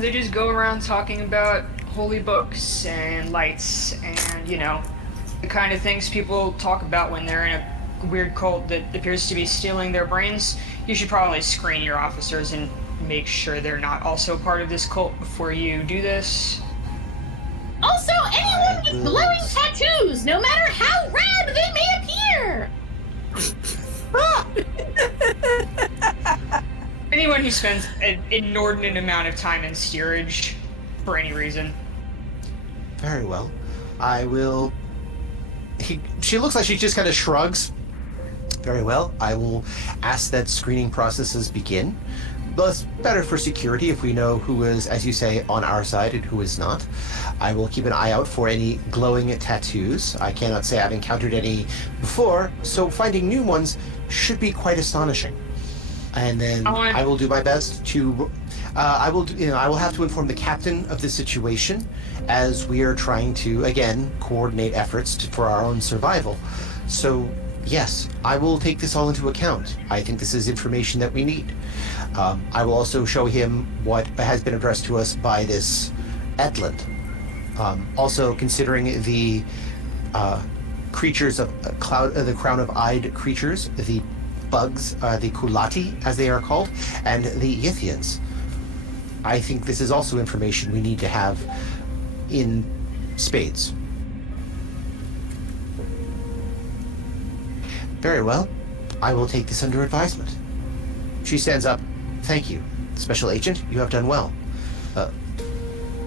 They just go around talking about holy books and lights and, the kind of things people talk about when they're in a weird cult that appears to be stealing their brains. You should probably screen your officers and make sure they're not also part of this cult before you do this. Also, anyone with glowing tattoos, no matter how rad they may appear. Anyone who spends an inordinate amount of time in steerage for any reason. Very well. I will. She looks like she just kind of shrugs. Very well. I will ask that screening processes begin. But it's better for security if we know who is, as you say, on our side and who is not. I will keep an eye out for any glowing tattoos. I cannot say I've encountered any before, so finding new ones should be quite astonishing. And then I will do my best to. I will have to inform the captain of the situation, as we are trying to again coordinate efforts for our own survival. So yes, I will take this all into account. I think this is information that we need. I will also show him what has been addressed to us by this Edlund. Also considering the creatures of the crown of eyed creatures, the bugs, the kulati as they are called, and the Yithians. I think this is also information we need to have in spades. Very well. I will take this under advisement. She stands up. Thank you. Special Agent, you have done well.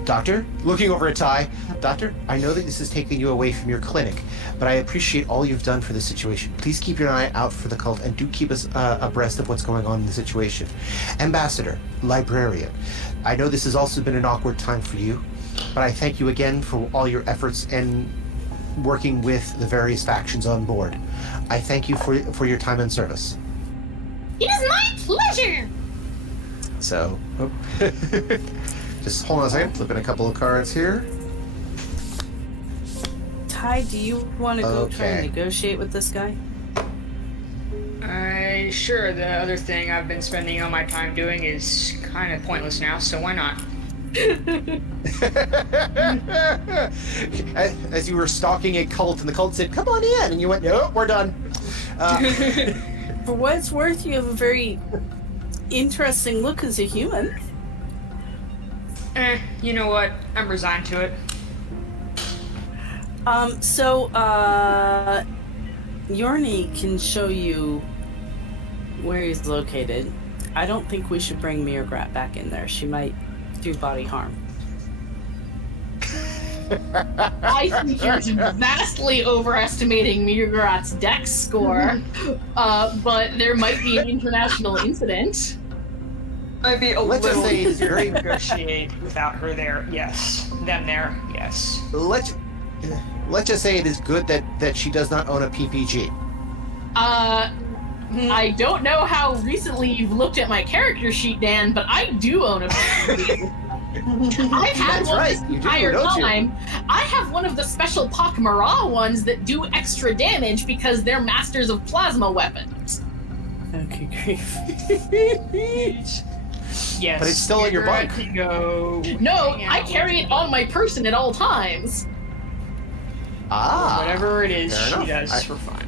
Doctor, looking over at Ty, Doctor, I know that this is taking you away from your clinic, but I appreciate all you've done for the situation. Please keep your eye out for the cult and do keep us abreast of what's going on in the situation. Ambassador, Librarian, I know this has also been an awkward time for you, but I thank you again for all your efforts and working with the various factions on board. I thank you for your time and service. It is my pleasure. So, just hold on a second, flipping a couple of cards here. Ty, do you want to go try and Okay. negotiate with this guy? Sure, the other thing I've been spending all my time doing is kind of pointless now, so why not? As you were stalking a cult, and the cult said, "Come on in," and you went, "Nope, we're done." For what it's worth, you have a very interesting look as a human. You know what? I'm resigned to it. Yorni can show you where he's located. I don't think we should bring Mirgrat back in there. She might do body harm. I think you're vastly overestimating Mirgrat's dex score, but there might be an international incident. Might be a Let's little just say it's easier to very- negotiate without her there. Yes. Them there. Yes. Let's just say it is good that she does not own a PPG. I don't know how recently you've looked at my character sheet, Dan, but I do own a PPG. I've had That's one right, this you do, entire don't you? time. I have one of the special pak'ma'ra ones that do extra damage because they're masters of plasma weapons. Okay, grief. Yes. But it's still in your you're bunk. right to go No, hang I out carry with it on my person at all times. whatever it is Fair she enough. does for fun.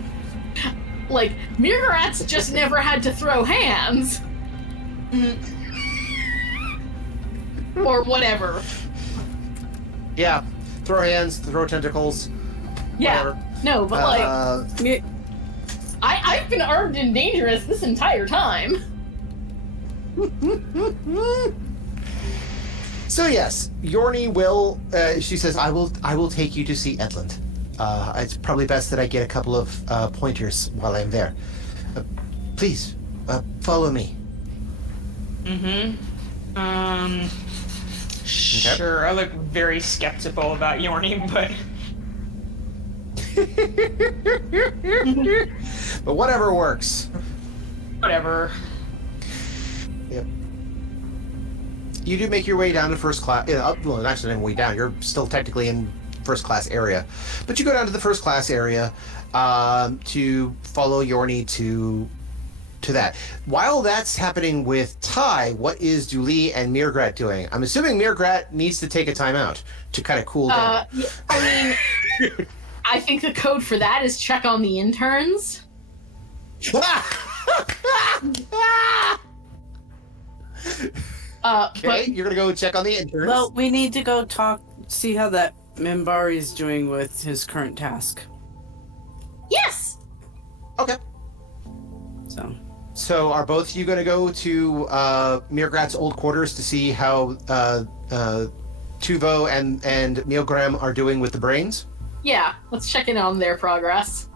Like, Mirgarat's just never had to throw hands. Or whatever. Yeah, throw hands, throw tentacles. Yeah. Whatever. No, but like, I've been armed and dangerous this entire time. So yes, Yorni will. She says, "I will take you to see Edlund. It's probably best that I get a couple of pointers while I'm there. Please, follow me." Sure. I look very skeptical about Yorni, but But whatever works. whatever. Yep. You do make your way down to first class. Well, actually, not way down. You're still technically in first class area, but you go down to the first class area to follow Yorni to that. While that's happening with Ty, what is Dooley and Mirgrat doing? I'm assuming Mirgrat needs to take a time out to kind of cool down. Yeah, I mean, I think the code for that is check on the interns. Okay, But you're gonna go check on the interns. Well, we need to go see how that Mimbari is doing with his current task. yes, Okay. So are both of you gonna go to Mirgrat's old quarters to see how Tuvo and Milgram are doing with the brains? yeah. Let's check in on their progress.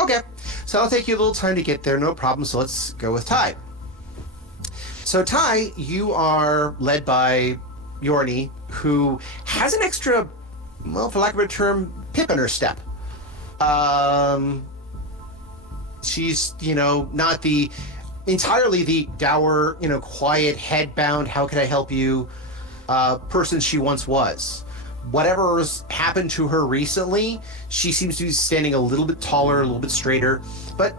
Okay. So I'll take you a little time to get there, no problem. So let's go with Ty. So Ty, you are led by Yorni, who has an extra, well, for lack of a term, pip in her step. She's, not entirely the dour, quiet, head-bound, how can I help you person she once was. Whatever's happened to her recently, she seems to be standing a little bit taller, a little bit straighter, but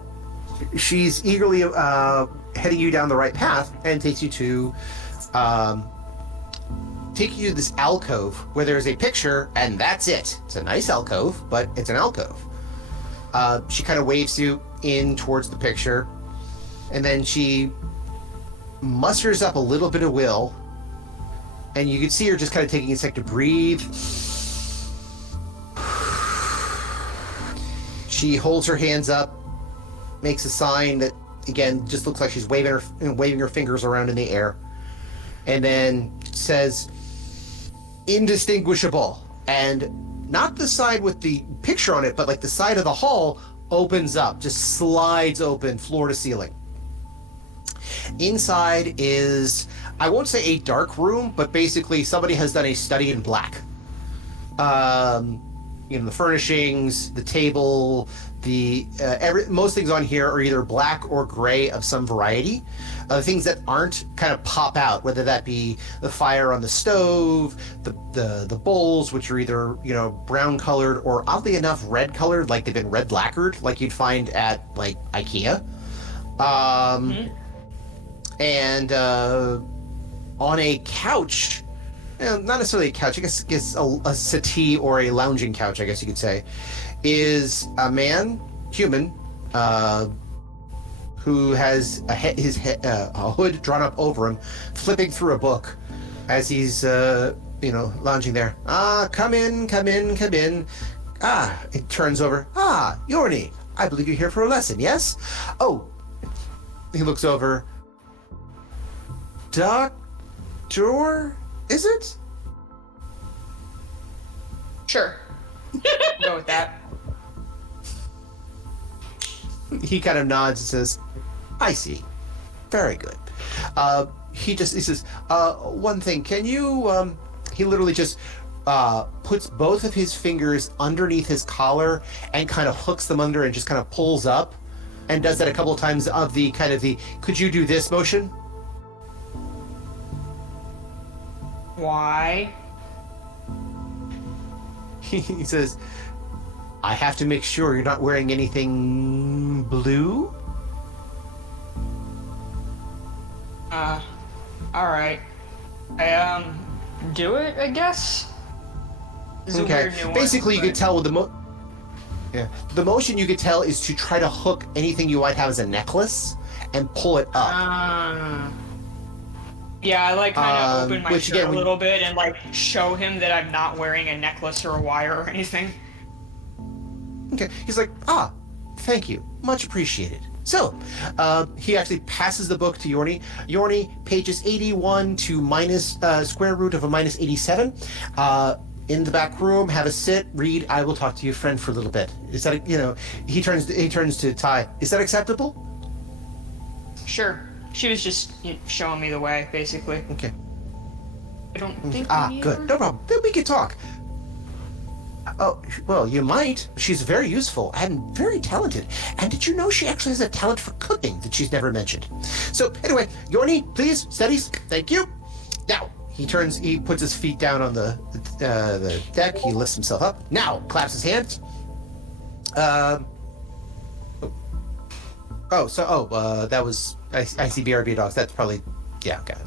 she's eagerly heading you down the right path and takes you to this alcove where there's a picture, and that's it. It's a nice alcove, but it's an alcove. She kind of waves you in towards the picture, and then she musters up a little bit of will, and you can see her just kind of taking a sec to breathe. She holds her hands up, makes a sign that, again, just looks like she's waving her fingers around in the air, and then says, "Indistinguishable." And not the side with the picture on it, but like the side of the hall opens up, just slides open, floor to ceiling. Inside is, I won't say a dark room, but basically somebody has done a study in black. the furnishings, the table, most things on here are either black or gray of some variety. Things that aren't kind of pop out, whether that be the fire on the stove, the bowls, which are either brown colored or oddly enough red colored, like they've been red lacquered, like you'd find at like IKEA. And on a couch, not necessarily a couch, I guess a settee or a lounging couch, I guess you could say, is a human, who has a hood drawn up over him, flipping through a book as he's, lounging there. Come in. It turns over. Yorni, I believe you're here for a lesson, yes? Oh, he looks over. Doctor, is it? Sure. Go with that. He kind of nods and says, I see. Very good. He says, one thing, can you, he literally just puts both of his fingers underneath his collar and kind of hooks them under and just kind of pulls up and does that a couple of times of the could you do this motion? Why? He says, I have to make sure you're not wearing anything blue. Alright. Do it, I guess? This is a Okay. weird nuance, Basically, you but- could tell with the motion you could tell is to try to hook anything you might have as a necklace and pull it up. Yeah, I like kind of open my which, shirt again, a little bit and like show him that I'm not wearing a necklace or a wire or anything. Okay. He's like, thank you. Much appreciated. So, he actually passes the book to Yorni. Yorni, pages 81 to minus square root of a minus 87. In the back room, have a sit, read. I will talk to your friend for a little bit. Is that, he turns to Ty. Is that acceptable? Sure. She was just showing me the way, basically. Okay. I don't think we need Good. her. No problem. Then we can talk. Oh, well, you might. She's very useful and very talented. And did you know she actually has a talent for cooking that she's never mentioned? So, anyway, Yorni, please, steadies. Thank you. Now, he puts his feet down on the deck. He lifts himself up. Now, claps his hands. That was, I see BRB dogs. That's probably, got it.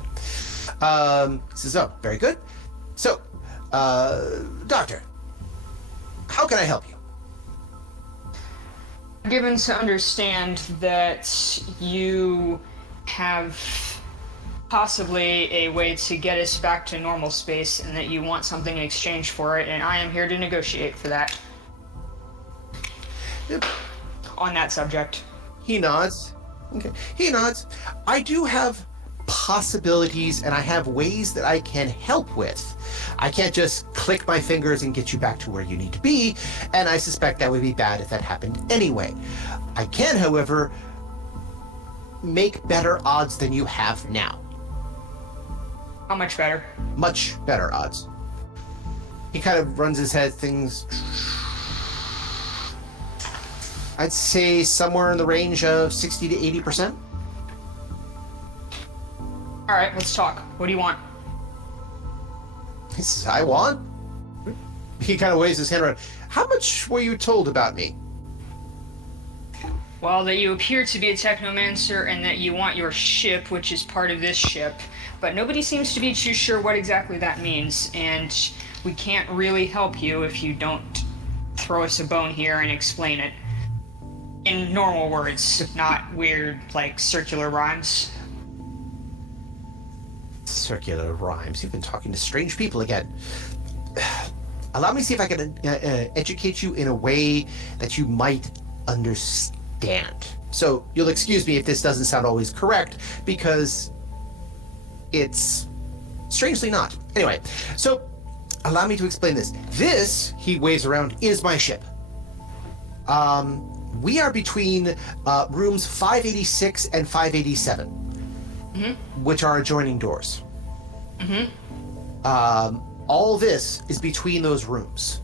He says, very good. So, Doctor, how can I help you? Given to understand that you have possibly a way to get us back to normal space and that you want something in exchange for it, and I am here to negotiate for that. Yep. On that subject. He nods. Okay. He nods. I do have possibilities and I have ways that I can help with. I can't just click my fingers and get you back to where you need to be, and I suspect that would be bad if that happened anyway. I can, however, make better odds than you have now. How much better? Much better odds. He kind of runs his head things. I'd say somewhere in the range of 60 to 80%. All right, let's talk. What do you want? He says, I want? He kind of waves his hand around. How much were you told about me? Well, that you appear to be a technomancer and that you want your ship, which is part of this ship, but nobody seems to be too sure what exactly that means, and we can't really help you if you don't throw us a bone here and explain it. In normal words, not weird, like, circular rhymes. Circular rhymes. You've been talking to strange people again. Allow me to see if I can educate you in a way that you might understand. So you'll excuse me if this doesn't sound always correct, because it's strangely not. Anyway, so allow me to explain this. This, he waves around, is my ship. We are between rooms 586 and 587, which are adjoining doors. All this is between those rooms.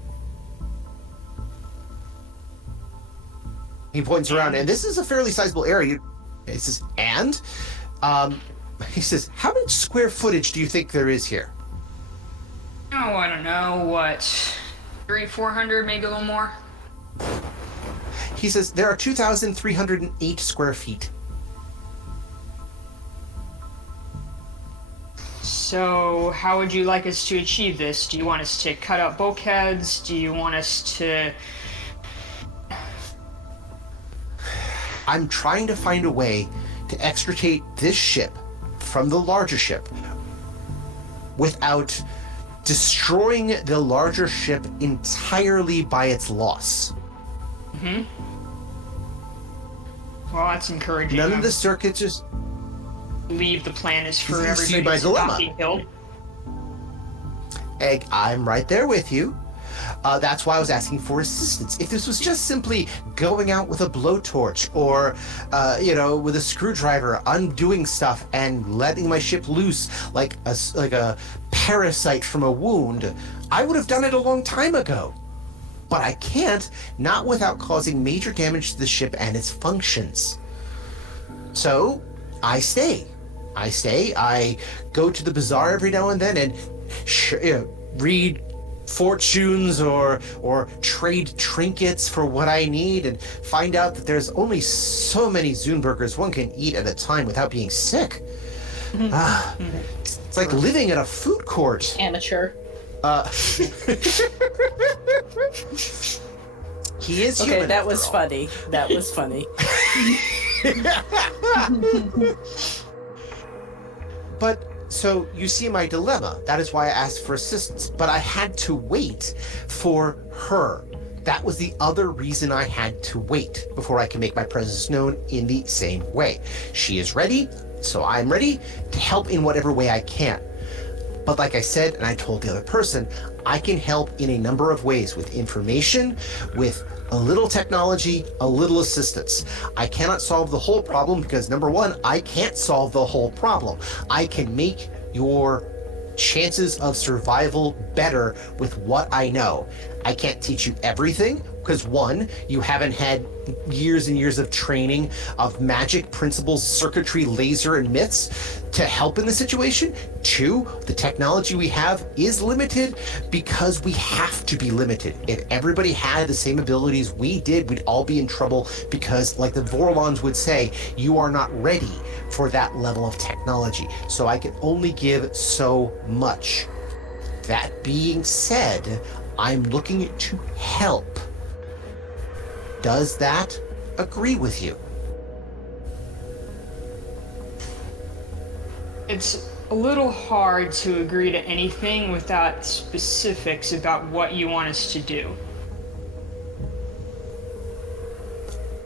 He points around, and this is a fairly sizable area. He says, and? He says, how much square footage do you think there is here? Oh, I don't know, what, 400, maybe a little more? He says, there are 2,308 square feet. So, how would you like us to achieve this? Do you want us to cut out bulkheads? Do you want us to... I'm trying to find a way to extricate this ship from the larger ship without destroying the larger ship entirely by its loss. Mm-hmm. Well, that's encouraging. None of the circuits just... Believe the plan is for You everybody see my to dilemma. not be killed. Egg, I'm right there with you. That's why I was asking for assistance. If this was just simply going out with a blowtorch or, with a screwdriver, undoing stuff and letting my ship loose like a parasite from a wound, I would have done it a long time ago. But I can't, not without causing major damage to the ship and its functions. So, I stay. I go to the bazaar every now and then and read fortunes or trade trinkets for what I need and find out that there's only so many Zunburgers one can eat at a time without being sick. It's like living at a food court. Amateur. He is Okay, human. that was after all. funny. That was funny. But, so, you see my dilemma. That is why I asked for assistance. But I had to wait for her. That was the other reason I had to wait before I can make my presence known in the same way. She is ready, so I'm ready to help in whatever way I can. But like I said, and I told the other person, I can help in a number of ways with information, with a little technology, a little assistance. I cannot solve the whole problem because, number one, I can't solve the whole problem. I can make your chances of survival better with what I know. I can't teach you everything because, one, you haven't had years and years of training of magic principles, circuitry, laser, and myths to help in the situation. Two, the technology we have is limited because we have to be limited. If everybody had the same abilities we did, we'd all be in trouble because, like the Vorlons would say, you are not ready for that level of technology. So I can only give so much. That being said, I'm looking to help. Does that agree with you? It's a little hard to agree to anything without specifics about what you want us to do.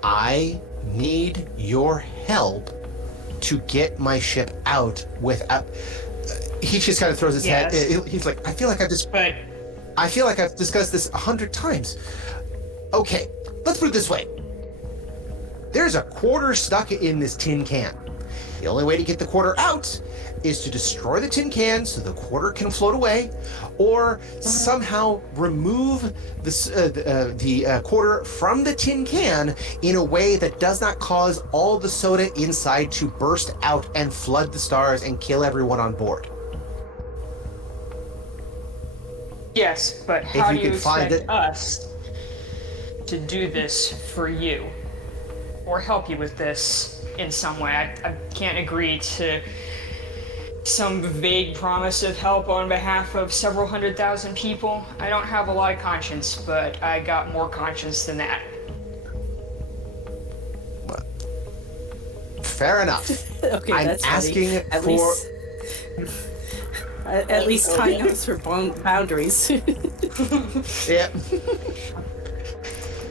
I need your help to get my ship out without... He just kind of throws his head... He's like, I feel like I've discussed this 100 times. Okay, let's put it this way. There's a quarter stuck in this tin can. The only way to get the quarter out is to destroy the tin can so the quarter can float away, or somehow remove the quarter from the tin can in a way that does not cause all the soda inside to burst out and flood the stars and kill everyone on board. Yes, but how you do you can find expect it- us to do this for you? Or help you with this in some way? I can't agree to some vague promise of help on behalf of several 100,000 people. I don't have a lot of conscience, but I got more conscience than that. Fair enough. Okay, I'm that's asking funny. At for... least, at least Ty knows her boundaries. Yeah.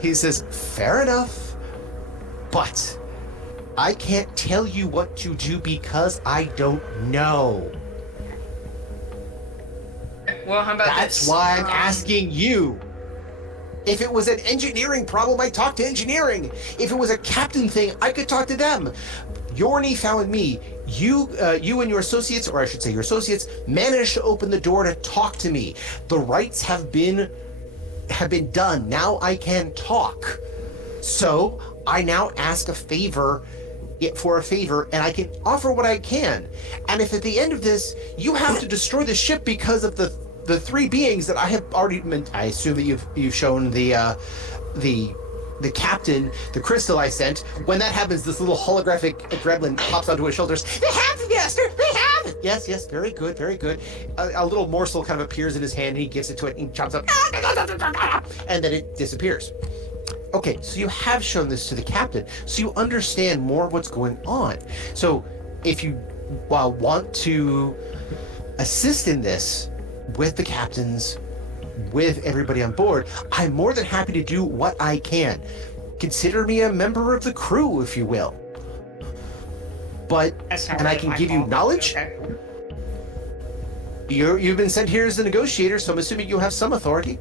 He says, fair enough, but I can't tell you what to do because I don't know. Well, how about That's this? why I'm asking you. If it was an engineering problem, I'd talk to engineering. If it was a captain thing, I could talk to them. Yorny found me. You and your associates, or I should say your associates, managed to open the door to talk to me. The rites have been done. Now I can talk. So I now ask for a favor, and I can offer what I can. And if at the end of this you have to destroy the ship because of the three beings that I have already, I assume that you've shown the captain the crystal I sent. When that happens, this little holographic gremlin pops onto his shoulders. They have it, Master! They have it! Yes, very good, very good. A little morsel kind of appears in his hand, and he gives it to it, and he chomps up, and then it disappears. Okay, so you have shown this to the captain, so you understand more of what's going on. So if you want to assist in this with the captains, with everybody on board, I'm more than happy to do what I can. Consider me a member of the crew, if you will. But, and I can give you knowledge. Okay. You've been sent here as a negotiator, so I'm assuming you have some authority.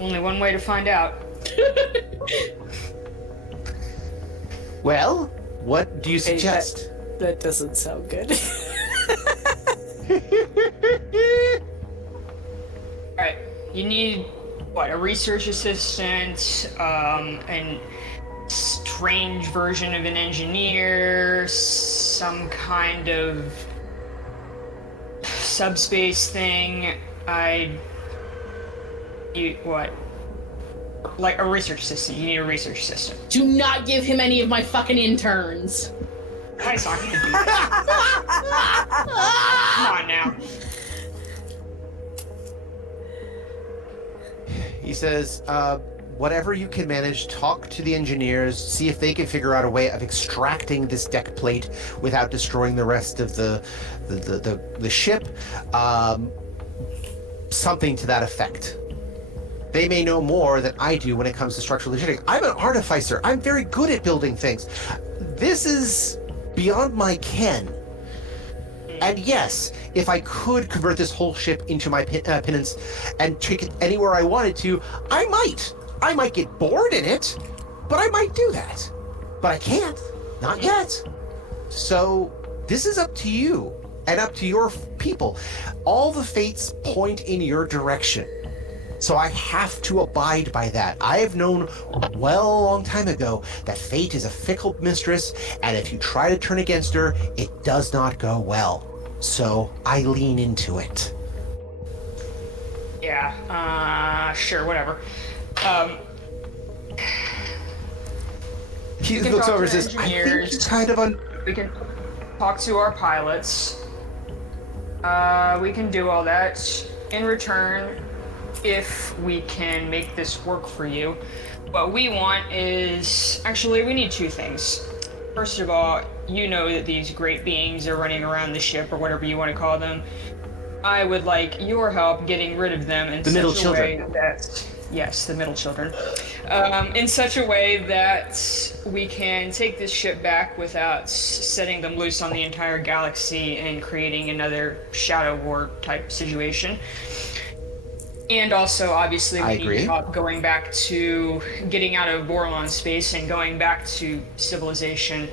Only one way to find out. Well, what do you suggest? That doesn't sound good. Alright, you need, a research assistant, and strange version of an engineer, some kind of subspace thing. Like a research assistant. You need a research assistant. Do not give him any of my fucking interns. Nice talking to you. Come on now. He says, whatever you can manage, talk to the engineers, see if they can figure out a way of extracting this deck plate without destroying the rest of the ship. Something to that effect. They may know more than I do when it comes to structural engineering. I'm an artificer. I'm very good at building things. This is beyond my ken. And yes, if I could convert this whole ship into my penance and take it anywhere I wanted to, I might. I might get bored in it, but I might do that. But I can't. Not yet. So this is up to you and up to your people. All the fates point in your direction. So I have to abide by that. I have known a long time ago that fate is a fickle mistress, and if you try to turn against her, it does not go well. So I lean into it. Yeah, sure, whatever. He looks over and says, I think you kind of We can talk to our pilots. We can do all that. In return, if we can make this work for you, what we want is... Actually, we need two things. First of all, you know that these great beings are running around the ship, or whatever you want to call them. I would like your help getting rid of them in such a way that... Yes, the middle children. In such a way that we can take this ship back without setting them loose on the entire galaxy and creating another Shadow War type situation. And also, obviously, we need help going back to getting out of Borlon space and going back to civilization.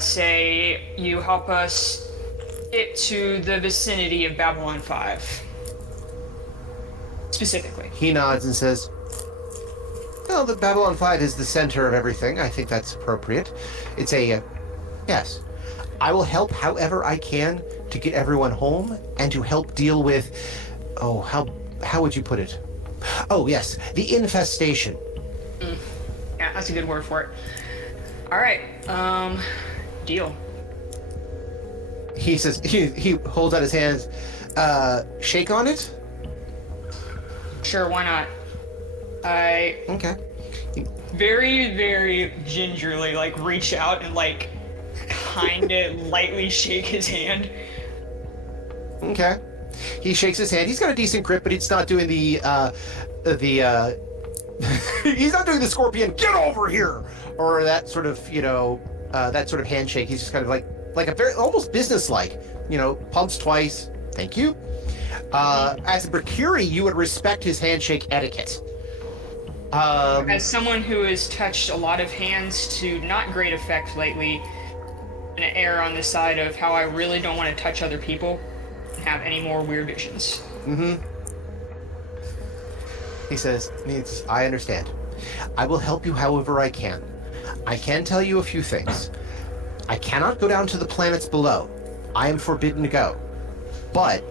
Say you help us get to the vicinity of Babylon 5. Specifically. He nods and says, well, the Babylon 5 is the center of everything. I think that's appropriate. It's a, yes. I will help however I can to get everyone home and to help deal with, how would you put it? Oh, yes, the infestation. Yeah, that's a good word for it. All right, deal. He says, he holds out his hands, shake on it? Sure, why not? Okay. Very, very gingerly, reach out and, kinda lightly shake his hand. Okay. He shakes his hand. He's got a decent grip, but he's not doing the he's not doing the scorpion, get over here! Or that sort of, that sort of handshake. He's just kind of like a very, almost businesslike, pumps twice, thank you. As a Mercury, you would respect his handshake etiquette. As someone who has touched a lot of hands to not great effect lately, I'm gonna err on the side of how I really don't want to touch other people and have any more weird visions. Mm-hmm. He says, I understand. I will help you however I can. I can tell you a few things. I cannot go down to the planets below. I am forbidden to go. But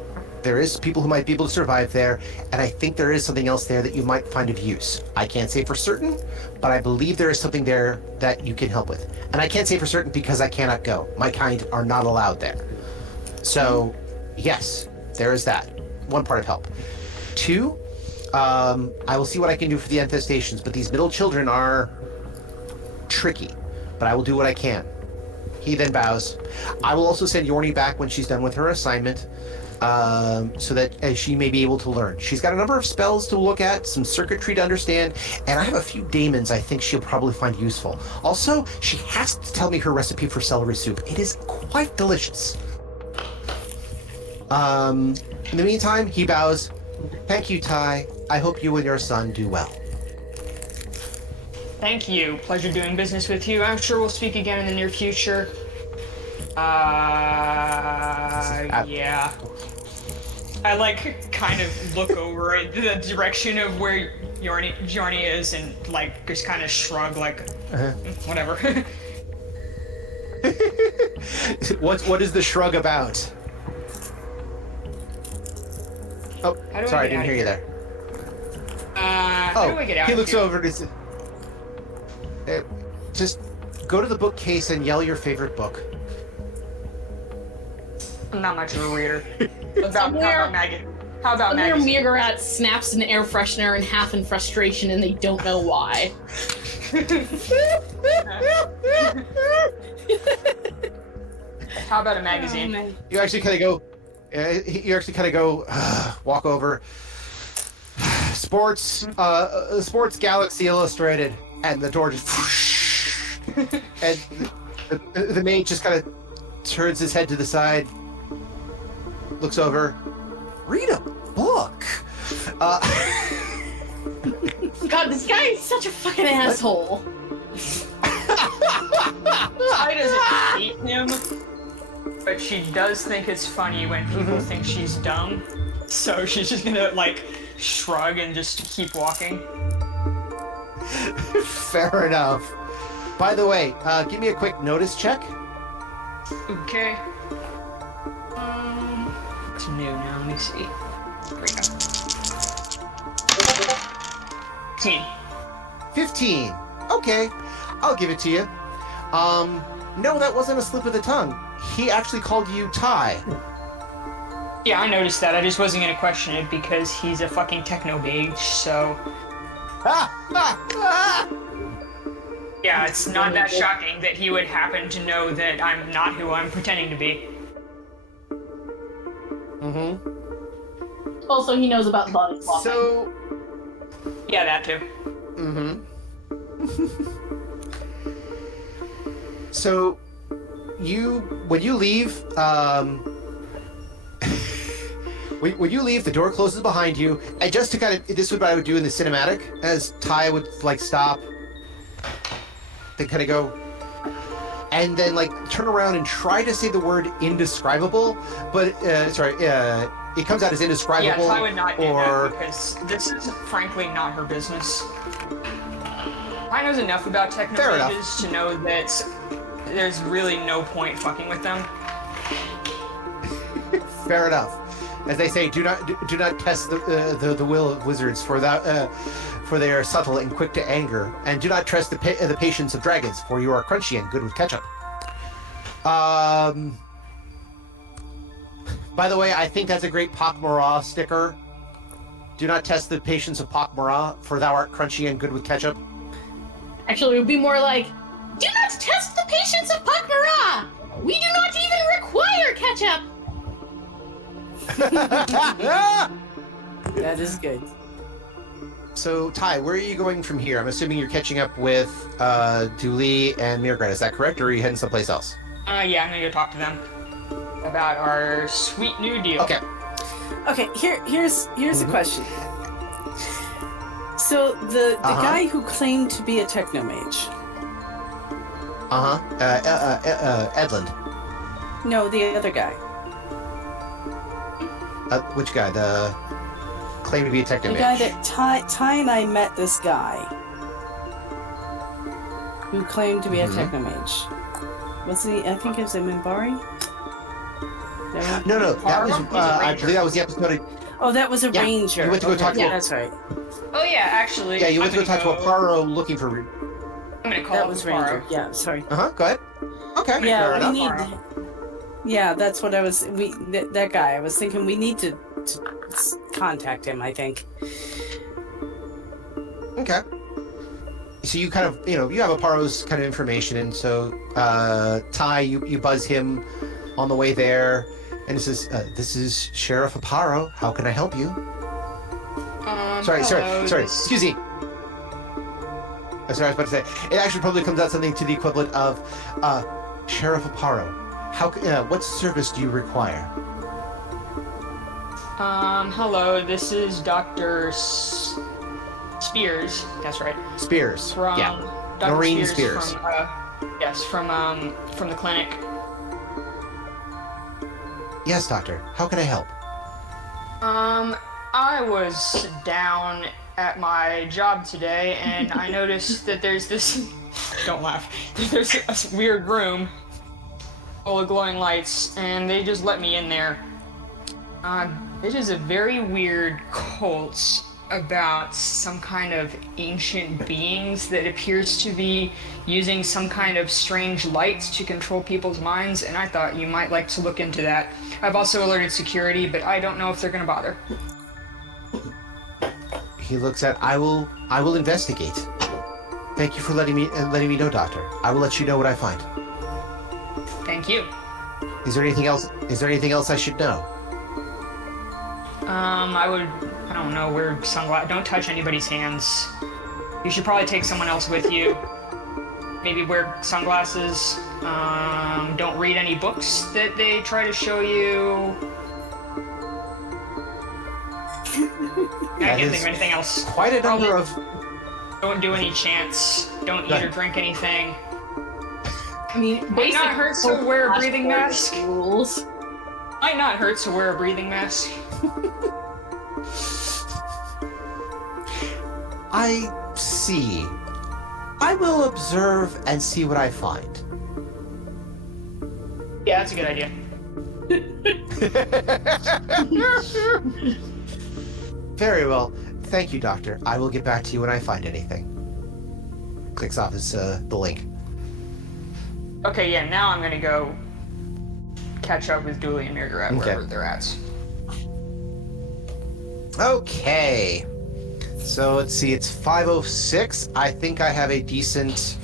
there is people who might be able to survive there, and I think there is something else there that you might find of use. I can't say for certain, but I believe there is something there that you can help with. And I can't say for certain because I cannot go. My kind are not allowed there. So, yes, there is that. One part of help. 2, I will see what I can do for the infestations, but these middle children are tricky. But I will do what I can. He then bows. I will also send Yorni back when she's done with her assignment, so that she may be able to learn. She's got a number of spells to look at, some circuitry to understand, and I have a few daemons I think she'll probably find useful. Also, she has to tell me her recipe for celery soup. It is quite delicious. In the meantime, he bows. Thank you, Ty. I hope you and your son do well. Thank you. Pleasure doing business with you. I'm sure we'll speak again in the near future. Yeah. I like kind of look over at the direction of where Jorni is and like just kind of shrug like, whatever. What is the shrug about? Oh, sorry, I didn't hear you there. How do I get out he of looks here? over and says, just go to the bookcase and yell your favorite book. I'm not much of a reader. How about Maggie? How about Somewhere Maggie? Mirgarat snaps an air freshener in half in frustration and they don't know why. How about a magazine? Oh, You actually kind of go, walk over. Sports Galaxy Illustrated, and the door just and the maid just kind of turns his head to the side, looks over, read a book. God, this guy is such a fucking asshole. I doesn't hate him, but she does think it's funny when people think she's dumb. So she's just gonna like shrug and just keep walking. Fair enough. By the way, give me a quick notice check. Okay. It's new now. Let me see. There we go. 15. Okay, I'll give it to you. No, that wasn't a slip of the tongue. He actually called you Ty. Yeah, I noticed that. I just wasn't gonna question it because he's a fucking techno-beige, so... Yeah, it's not that shocking that he would happen to know that I'm not who I'm pretending to be. Also, he knows about body swapping. So... Yeah, that too. So, when you leave, when you leave, the door closes behind you, and just to kind of, this is what I would do in the cinematic, as Ty would, like, stop, then kind of go, and then, like, turn around and try to say the word indescribable, but, it comes out as indescribable, Yeah, Ty would not do that because this is frankly not her business. Ty knows enough about techno-beages to know that there's really no point fucking with them. Fair enough. As they say, do not test the will of wizards, for they are subtle and quick to anger, and do not trust the patience of dragons, for you are crunchy and good with ketchup. By the way, I think that's a great pak'ma'ra sticker. Do not test the patience of pak'ma'ra, for thou art crunchy and good with ketchup. Actually, it would be more like, do not test the patience of pak'ma'ra! We do not even require ketchup! that is good. So, Ty, where are you going from here? I'm assuming you're catching up with Dooley and Mirgrat. Is that correct, or are you heading someplace else? Yeah, I'm gonna go talk to them about our sweet new deal. Okay. Okay, here's a question. So the guy who claimed to be a technomage. Edlund. No, the other guy. Which guy? The claimed to be a The technomage. guy that Ty and I met this guy who claimed to be a technomage. Was he? I think it was a Minbari. No, that was, He's a I ranger. believe that was the episode. Oh, that was a Yeah, ranger. you went to go talk to yeah, him. that's right. Oh yeah, actually. Yeah, you went to go I'm talk to a Paro looking for. I'm gonna call That up was Paro. ranger. Yeah, sorry. Go ahead. Okay, fair Yeah, we enough. need. Yeah, that's what I was. That guy. I was thinking we need to contact him. I think. Okay. So you kind of, you have a Paro's kind of information, and so Ty, you buzz him on the way there, and it says, "This is Sheriff Aparo. How can I help you?" Sorry. Hello, Excuse me. Sorry, I was about to say. It actually probably comes out something to the equivalent of, Sheriff Aparo. What service do you require? Hello, this is Dr. Spears. That's right. Spears. From Yeah. Dr. Noreen Spears. From the clinic. Yes, doctor. How can I help? I was down at my job today, and I noticed that there's this. Don't laugh. There's this weird room full of glowing lights, and they just let me in there. It is a very weird cult about some kind of ancient beings that appears to be using some kind of strange lights to control people's minds, and I thought you might like to look into that. I've also alerted security, but I don't know if they're gonna bother. He looks at. I will investigate. Thank you for letting me know, doctor. I will let you know what I find. Thank you. Is there anything else? I should know? I don't know, wear sunglasses. Don't touch anybody's hands. You should probably take someone else with you. Maybe wear sunglasses. Don't read any books that they try to show you. I can't think of anything else. Quite a number of. Don't do any chants. Don't eat or drink anything. I mean, Might not hurt to wear a breathing mask. Rules. Might not hurt to wear a breathing mask. I see. I will observe and see what I find. Yeah, that's a good idea. Very well. Thank you, doctor. I will get back to you when I find anything. Clicks off his the link. Okay, yeah, now I'm gonna go catch up with Dooley and Mirgarat wherever they're at. Okay. So let's see, it's 5:06. I think I have a decent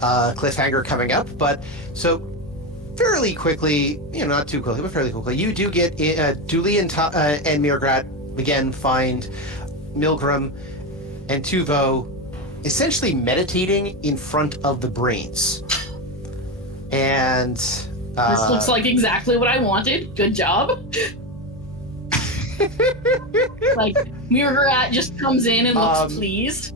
cliffhanger coming up, but so fairly quickly, not too quickly, but fairly quickly, you do get Dooley and Mirgarat again find Milgram and Tuvo essentially meditating in front of the brains. And This looks like exactly what I wanted. Good job. Like, Mirgarat just comes in and looks pleased.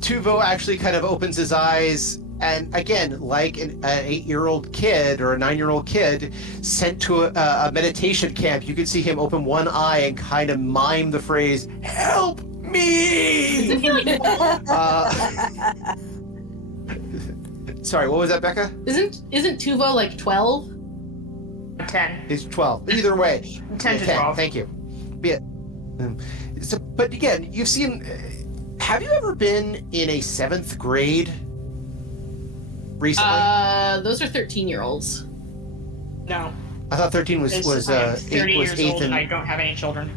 Tuvo actually kind of opens his eyes, and again, like an 8-year-old kid or a 9-year-old kid sent to a meditation camp, you could see him open one eye and kind of mime the phrase, "Help me!" Sorry, what was that, Becca? Isn't Tuvo like 12? 10. He's 12. Either way. 10 to 12. Thank you. But again, you've seen... have you ever been in a 7th grade recently? Those are 13-year-olds. No. I thought 13 was I am 30 years old and I don't have any children.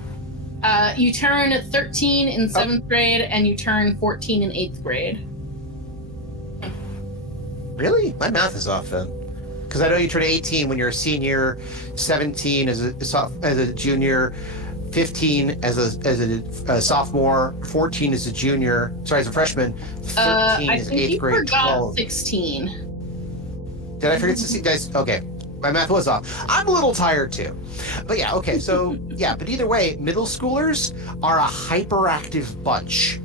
You turn 13 in 7th grade, and you turn 14 in 8th grade. Really? My math is off then. Because I know you turn 18 when you're a senior, 17 as a junior, 15 as a sophomore, 14 as a junior, as a freshman, 13 I as think 8th you grade, forgot 12. 16. Did I forget to see guys? Okay. My math was off. I'm a little tired too. But yeah, okay, so yeah, but either way, middle schoolers are a hyperactive bunch.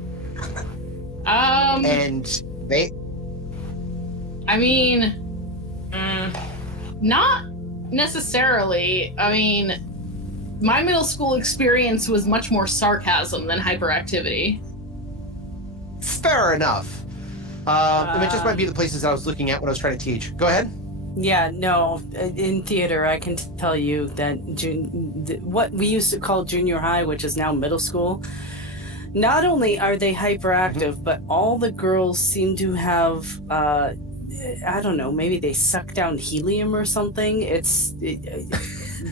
And they I mean, not necessarily. I mean, my middle school experience was much more sarcasm than hyperactivity. Fair enough. It just might be the places I was looking at when I was trying to teach. Go ahead. Yeah, no. In theater, I can tell you that what we used to call junior high, which is now middle school, not only are they hyperactive, but all the girls seem to have, I don't know, maybe they suck down helium or something.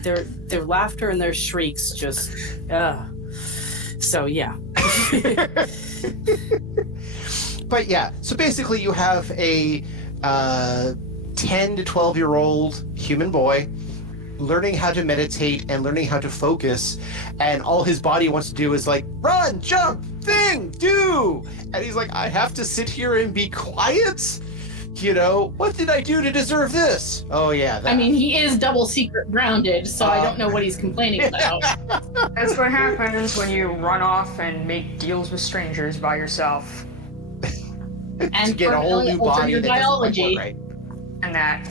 Their laughter and their shrieks just, so yeah. But yeah, so basically you have a 10 to 12-year-old human boy learning how to meditate and learning how to focus, and all his body wants to do is like, run, jump, thing, do! And he's like, I have to sit here and be quiet? You know, what did I do to deserve this? Oh yeah, that. I mean, he is double secret grounded, so I don't know what he's complaining about. That's what happens when you run off and make deals with strangers by yourself. And to get a whole new body your that doesn't biology. work right. And that.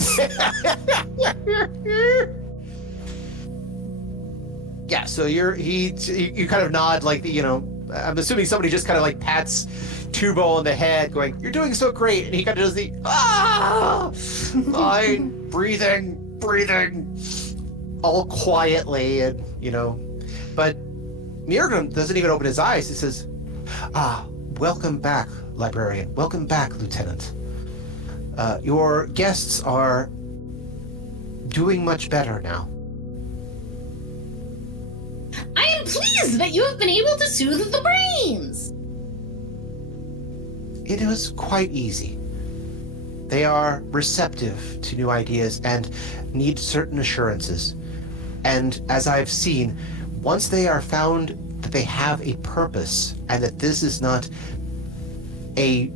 Yeah, so you kind of nod like, you know, I'm assuming somebody just kind of like pats Tubo on the head going, you're doing so great, and he kind of does the fine, breathing all quietly, and you know, but Mirgram doesn't even open his eyes. He says, welcome back, librarian, welcome back, lieutenant. Your guests are doing much better now. I am pleased that you have been able to soothe the brains. It was quite easy. They are receptive to new ideas and need certain assurances. And as I've seen, once they are found that they have a purpose and that this is not a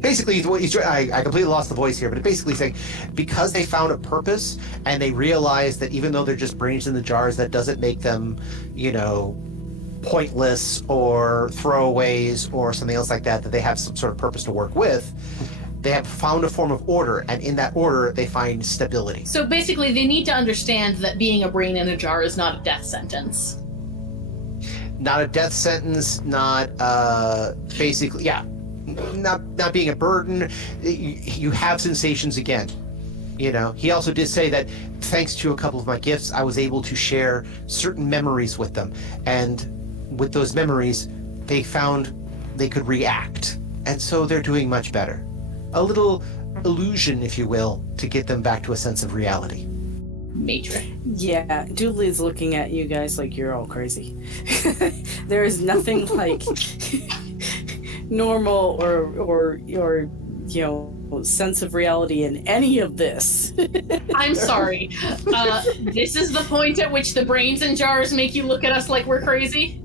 basically what he's I completely lost the voice here, but basically saying because they found a purpose and they realize that even though they're just brains in the jars, that doesn't make them, you know, pointless or throwaways or something else like that, that they have some sort of purpose to work with. They have found a form of order, and in that order they find stability. So basically they need to understand that being a brain in a jar is not a death sentence. Not a death sentence, not basically, yeah, not being a burden. You have sensations again. You know, he also did say that thanks to a couple of my gifts, I was able to share certain memories with them. And with those memories, they found they could react. And so they're doing much better. A little illusion, if you will, to get them back to a sense of reality. Matrix. Yeah, Julie's looking at you guys like you're all crazy. There is nothing like normal or you know, sense of reality in any of this. I'm sorry. This is the point at which the brains in jars make you look at us like we're crazy?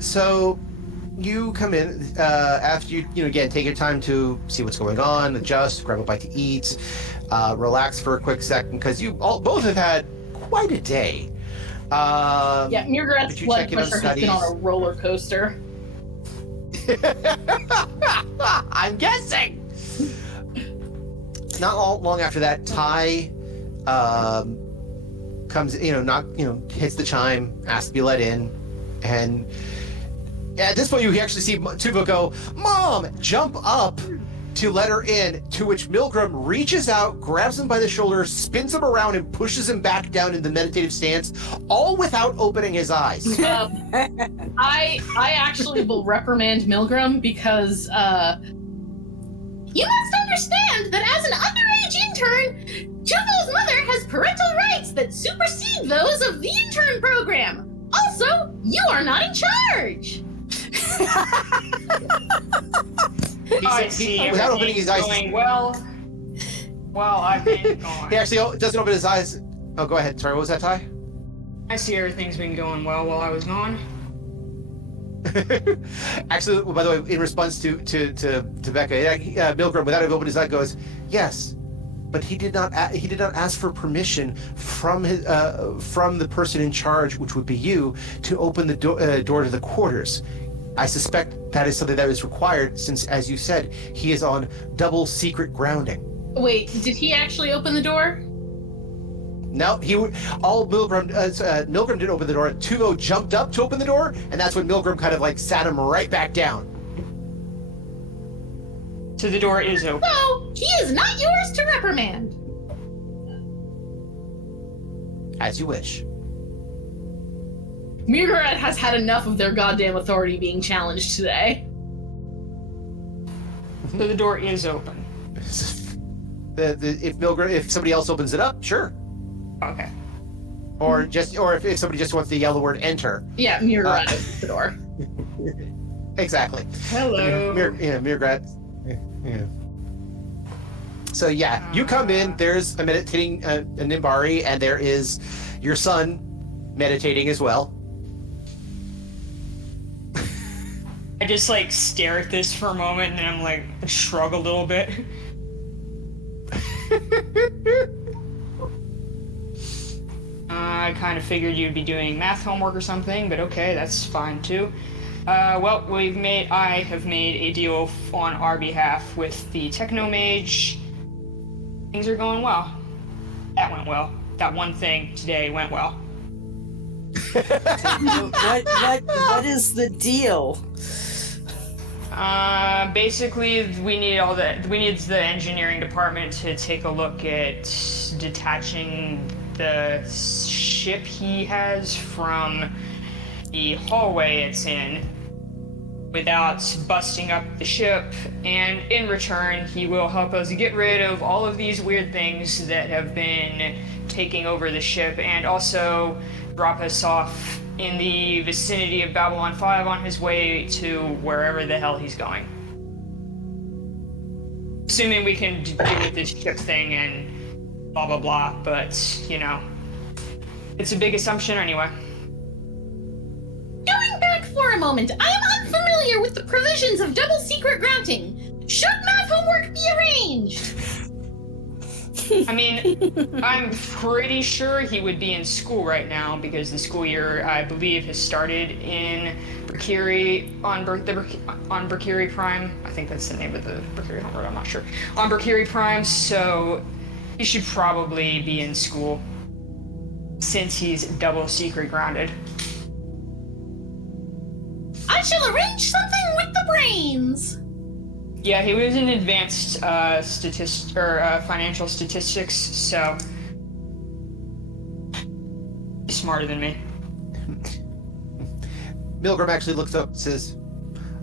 So you come in after you again take your time to see what's going on, adjust, grab a bite to eat, relax for a quick second, because you both have had quite a day. Yeah, Mirgrat's blood pressure has been on a roller coaster. I'm guessing. Not long after that, Ty comes, hits the chime, asks to be let in, and at this point you actually see Tuba go, "Mom!" jump up to let her in, to which Milgram reaches out, grabs him by the shoulder, spins him around, and pushes him back down in the meditative stance, all without opening his eyes. I actually will reprimand Milgram because you must understand that as an underage intern, Juvo's mother has parental rights that supersede those of the intern program. Also, you are not in charge. I see without opening his eyes. going well. Well, I've been going. He actually doesn't open his eyes. Oh, go ahead. Sorry, what was that, Ty? I see everything's been going well while I was gone. Actually, by the way, in response to Becca, Milgram, without having opened his eye, goes, "Yes, but he did not ask for permission from the person in charge, which would be you, to open the door to the quarters. I suspect that is something that is required since, as you said, he is on double secret grounding. Wait, did he actually open the door? No, Milgram didn't open the door. Tuvo jumped up to open the door, and that's when Milgram kind of like sat him right back down. So the door is open. No, he is not yours to reprimand. As you wish. Murgaret has had enough of their goddamn authority being challenged today. So the door is open. If somebody else opens it up, sure. Okay. Or if somebody just wants to yell the word enter. Yeah, Murgaret opens the door. Exactly. Hello. Murgaret. Yeah. So yeah, you come in. There's a meditating Nimbari, and there is your son meditating as well. I just like stare at this for a moment, and then I'm like shrug a little bit. I kind of figured you'd be doing math homework or something, but okay, that's fine too. Well, I have made a deal on our behalf with the Technomage. Things are going well. That went well. That one thing today went well. What is the deal? Basically, we need the engineering department to take a look at detaching the ship he has from the hallway it's in without busting up the ship, and in return he will help us get rid of all of these weird things that have been taking over the ship, and also drop us off in the vicinity of Babylon 5 on his way to wherever the hell he's going. Assuming we can deal with this ship thing and blah blah blah, but you know, it's a big assumption anyway. Going back for a moment, I am unfamiliar with the provisions of double secret granting. Should math homework be arranged? I mean, I'm pretty sure he would be in school right now because the school year, I believe, has started in Berkiri on Berkiri Prime. I think that's the name of the Berkiri homework. I'm not sure. On Berkiri Prime, so he should probably be in school since he's double secret grounded. I shall arrange something with the brains. Yeah, he was in advanced financial statistics, so he's smarter than me. Milgram actually looks up and says,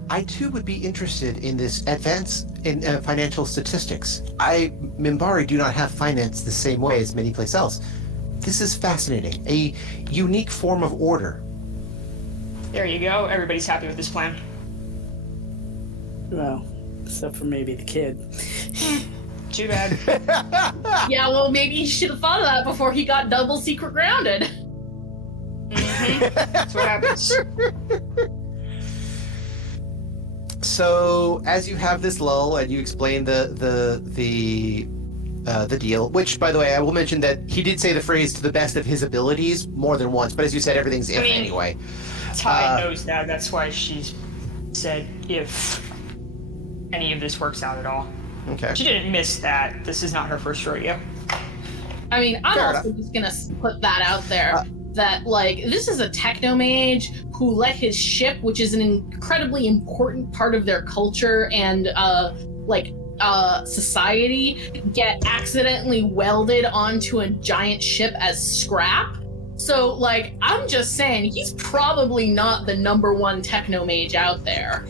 I too would be interested in this advance in financial statistics. Mimbari do not have finance the same way as many places else. This is fascinating. A unique form of order. There you go. Everybody's happy with this plan. Well, except for maybe the kid. Too bad. Yeah, well, maybe he should have thought of that before he got double secret grounded. Mm-hmm. That's what happens. So, as you have this lull and you explain the deal, which, by the way, I will mention that he did say the phrase "to the best of his abilities" more than once, but as you said, everything's if anyway. Ty knows that. That's why she said if any of this works out at all. Okay. She didn't miss that. This is not her first rodeo. I mean, I'm Fair also just gonna put that out there. That, like, this is a technomage who let his ship, which is an incredibly important part of their culture and, society, get accidentally welded onto a giant ship as scrap. So, like, I'm just saying, he's probably not the #1 technomage out there.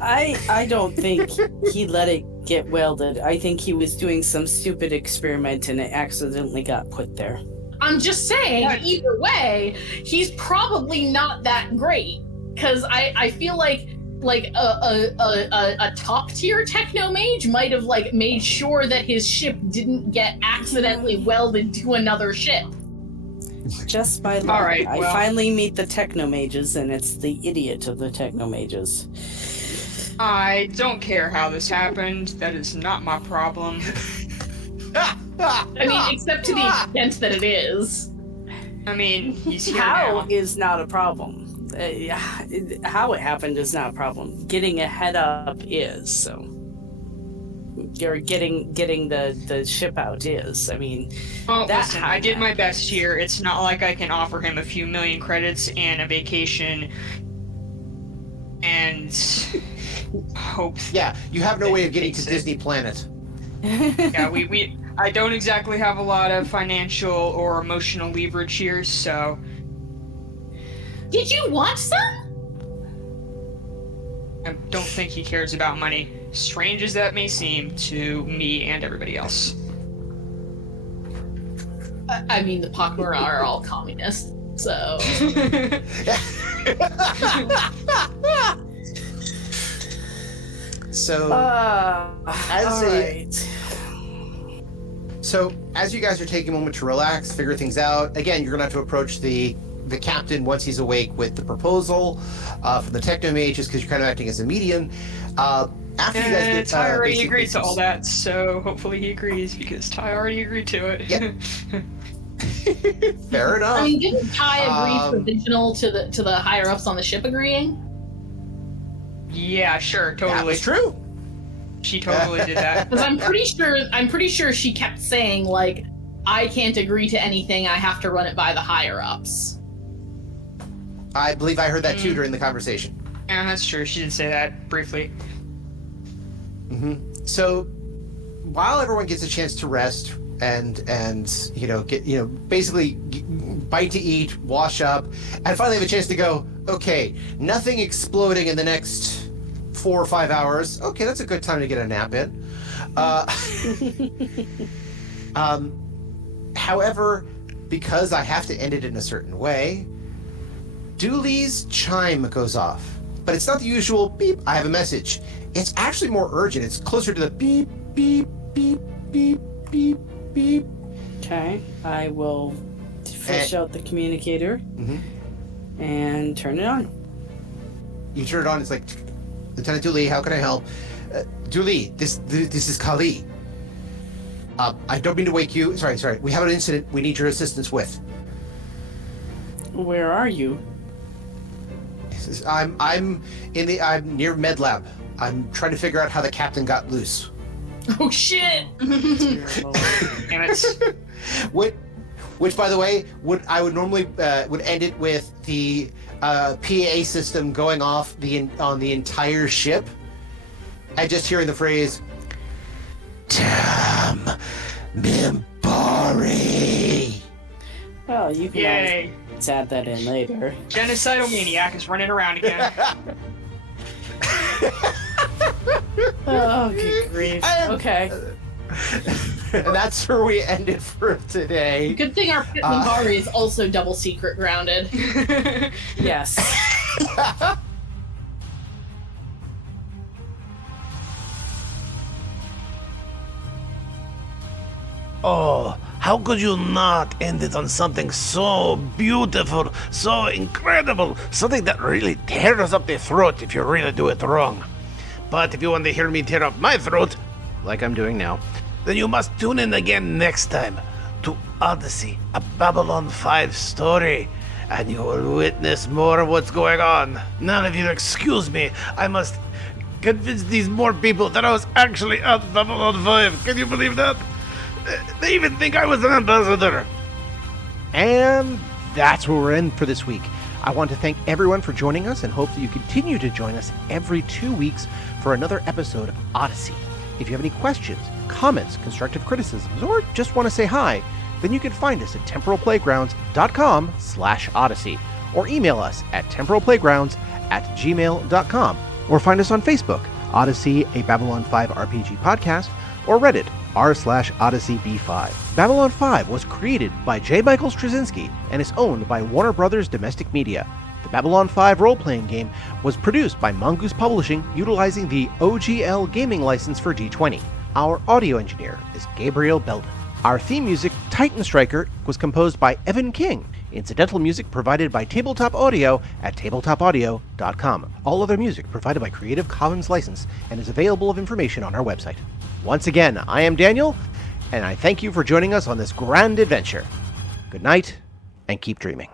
I don't think he let it get welded. I think he was doing some stupid experiment and it accidentally got put there. I'm just saying, either way, he's probably not that great. Because I feel like a top tier technomage might have like made sure that his ship didn't get accidentally welded to another ship. Just by luck. All right, I well, finally meet the technomages, and it's the idiot of the technomages. I don't care how this happened. That is not my problem. I mean, except to the extent that it is. I mean, he's here How now. is not a problem. how it happened is not a problem. Getting a head up is, so. You're getting the ship out is. I mean, Well, listen, I did my best here. It's not like I can offer him a few million credits and a vacation and hope. Yeah, you have no way of getting to Takes it. Disney Planet. Yeah, I don't exactly have a lot of financial or emotional leverage here, so. Did you want some? I don't think he cares about money, strange as that may seem to me and everybody else. I mean, the pak'ma'ra are all communists, so. So, So, as you guys are taking a moment to relax, figure things out, again, you're going to have to approach the captain once he's awake with the proposal from the technomage, just because you're kind of acting as a medium. After you guys get Ty already basic agreed to business- all that, so hopefully he agrees, because Ty already agreed to it. Yeah. Fair enough. I mean, didn't Ty agree provisional to the higher ups on the ship agreeing? Yeah, sure, totally. That was true. She totally did that. Because I'm pretty sure she kept saying, like, I can't agree to anything, I have to run it by the higher ups. I believe I heard that too during the conversation. Yeah, that's true. She did say that briefly. So, while everyone gets a chance to rest and basically bite to eat, wash up, and finally have a chance to go, okay, nothing exploding in the next 4 or 5 hours. Okay, that's a good time to get a nap in. However, because I have to end it in a certain way, Dooley's chime goes off. But it's not the usual beep, I have a message. It's actually more urgent. It's closer to the beep, beep, beep, beep, beep, beep. Okay, I will fish out the communicator and turn it on. You turn it on, it's like, Lieutenant Dooley, how can I help? Dooley, this is Kali. I don't mean to wake you. Sorry. We have an incident we need your assistance with. Where are you? I'm near Med Lab. I'm trying to figure out how the captain got loose. Oh shit! Damn it. Which, by the way, would normally end it with the PA system going off on the entire ship, and just hearing the phrase, "Tam Mimbari." Well, you can Yay. always add that in later. Genocidal maniac is running around again. Oh, good grief. Okay. And that's where we end it for today. Good thing our pak'ma'ra is also double secret grounded. Yes. Oh, how could you not end it on something so beautiful, so incredible, something that really tears up the throat if you really do it wrong? But if you want to hear me tear up my throat, like I'm doing now, then you must tune in again next time to Odyssey, a Babylon 5 story, and you will witness more of what's going on. Now, if you'll excuse me, I must convince these more people that I was actually at Babylon 5. Can you believe that? They even think I was an ambassador. And that's where we're in for this week. I want to thank everyone for joining us and hope that you continue to join us every 2 weeks for another episode of Odyssey. If you have any questions, comments, constructive criticisms, or just want to say hi, then you can find us at temporalplaygrounds.com/Odyssey, or email us at temporalplaygrounds@gmail.com, or find us on Facebook, Odyssey, a Babylon 5 RPG podcast, or Reddit, r/OdysseyB5. Babylon 5 was created by J. Michael Straczynski and is owned by Warner Brothers Domestic Media. The Babylon 5 role-playing game was produced by Mongoose Publishing utilizing the OGL gaming license for G20. Our audio engineer is Gabriel Belden. Our theme music, Titan Striker, was composed by Evan King. Incidental music provided by Tabletop Audio at tabletopaudio.com. All other music provided by Creative Commons license and is available of information on our website. Once again, I am Daniel, and I thank you for joining us on this grand adventure. Good night, and keep dreaming.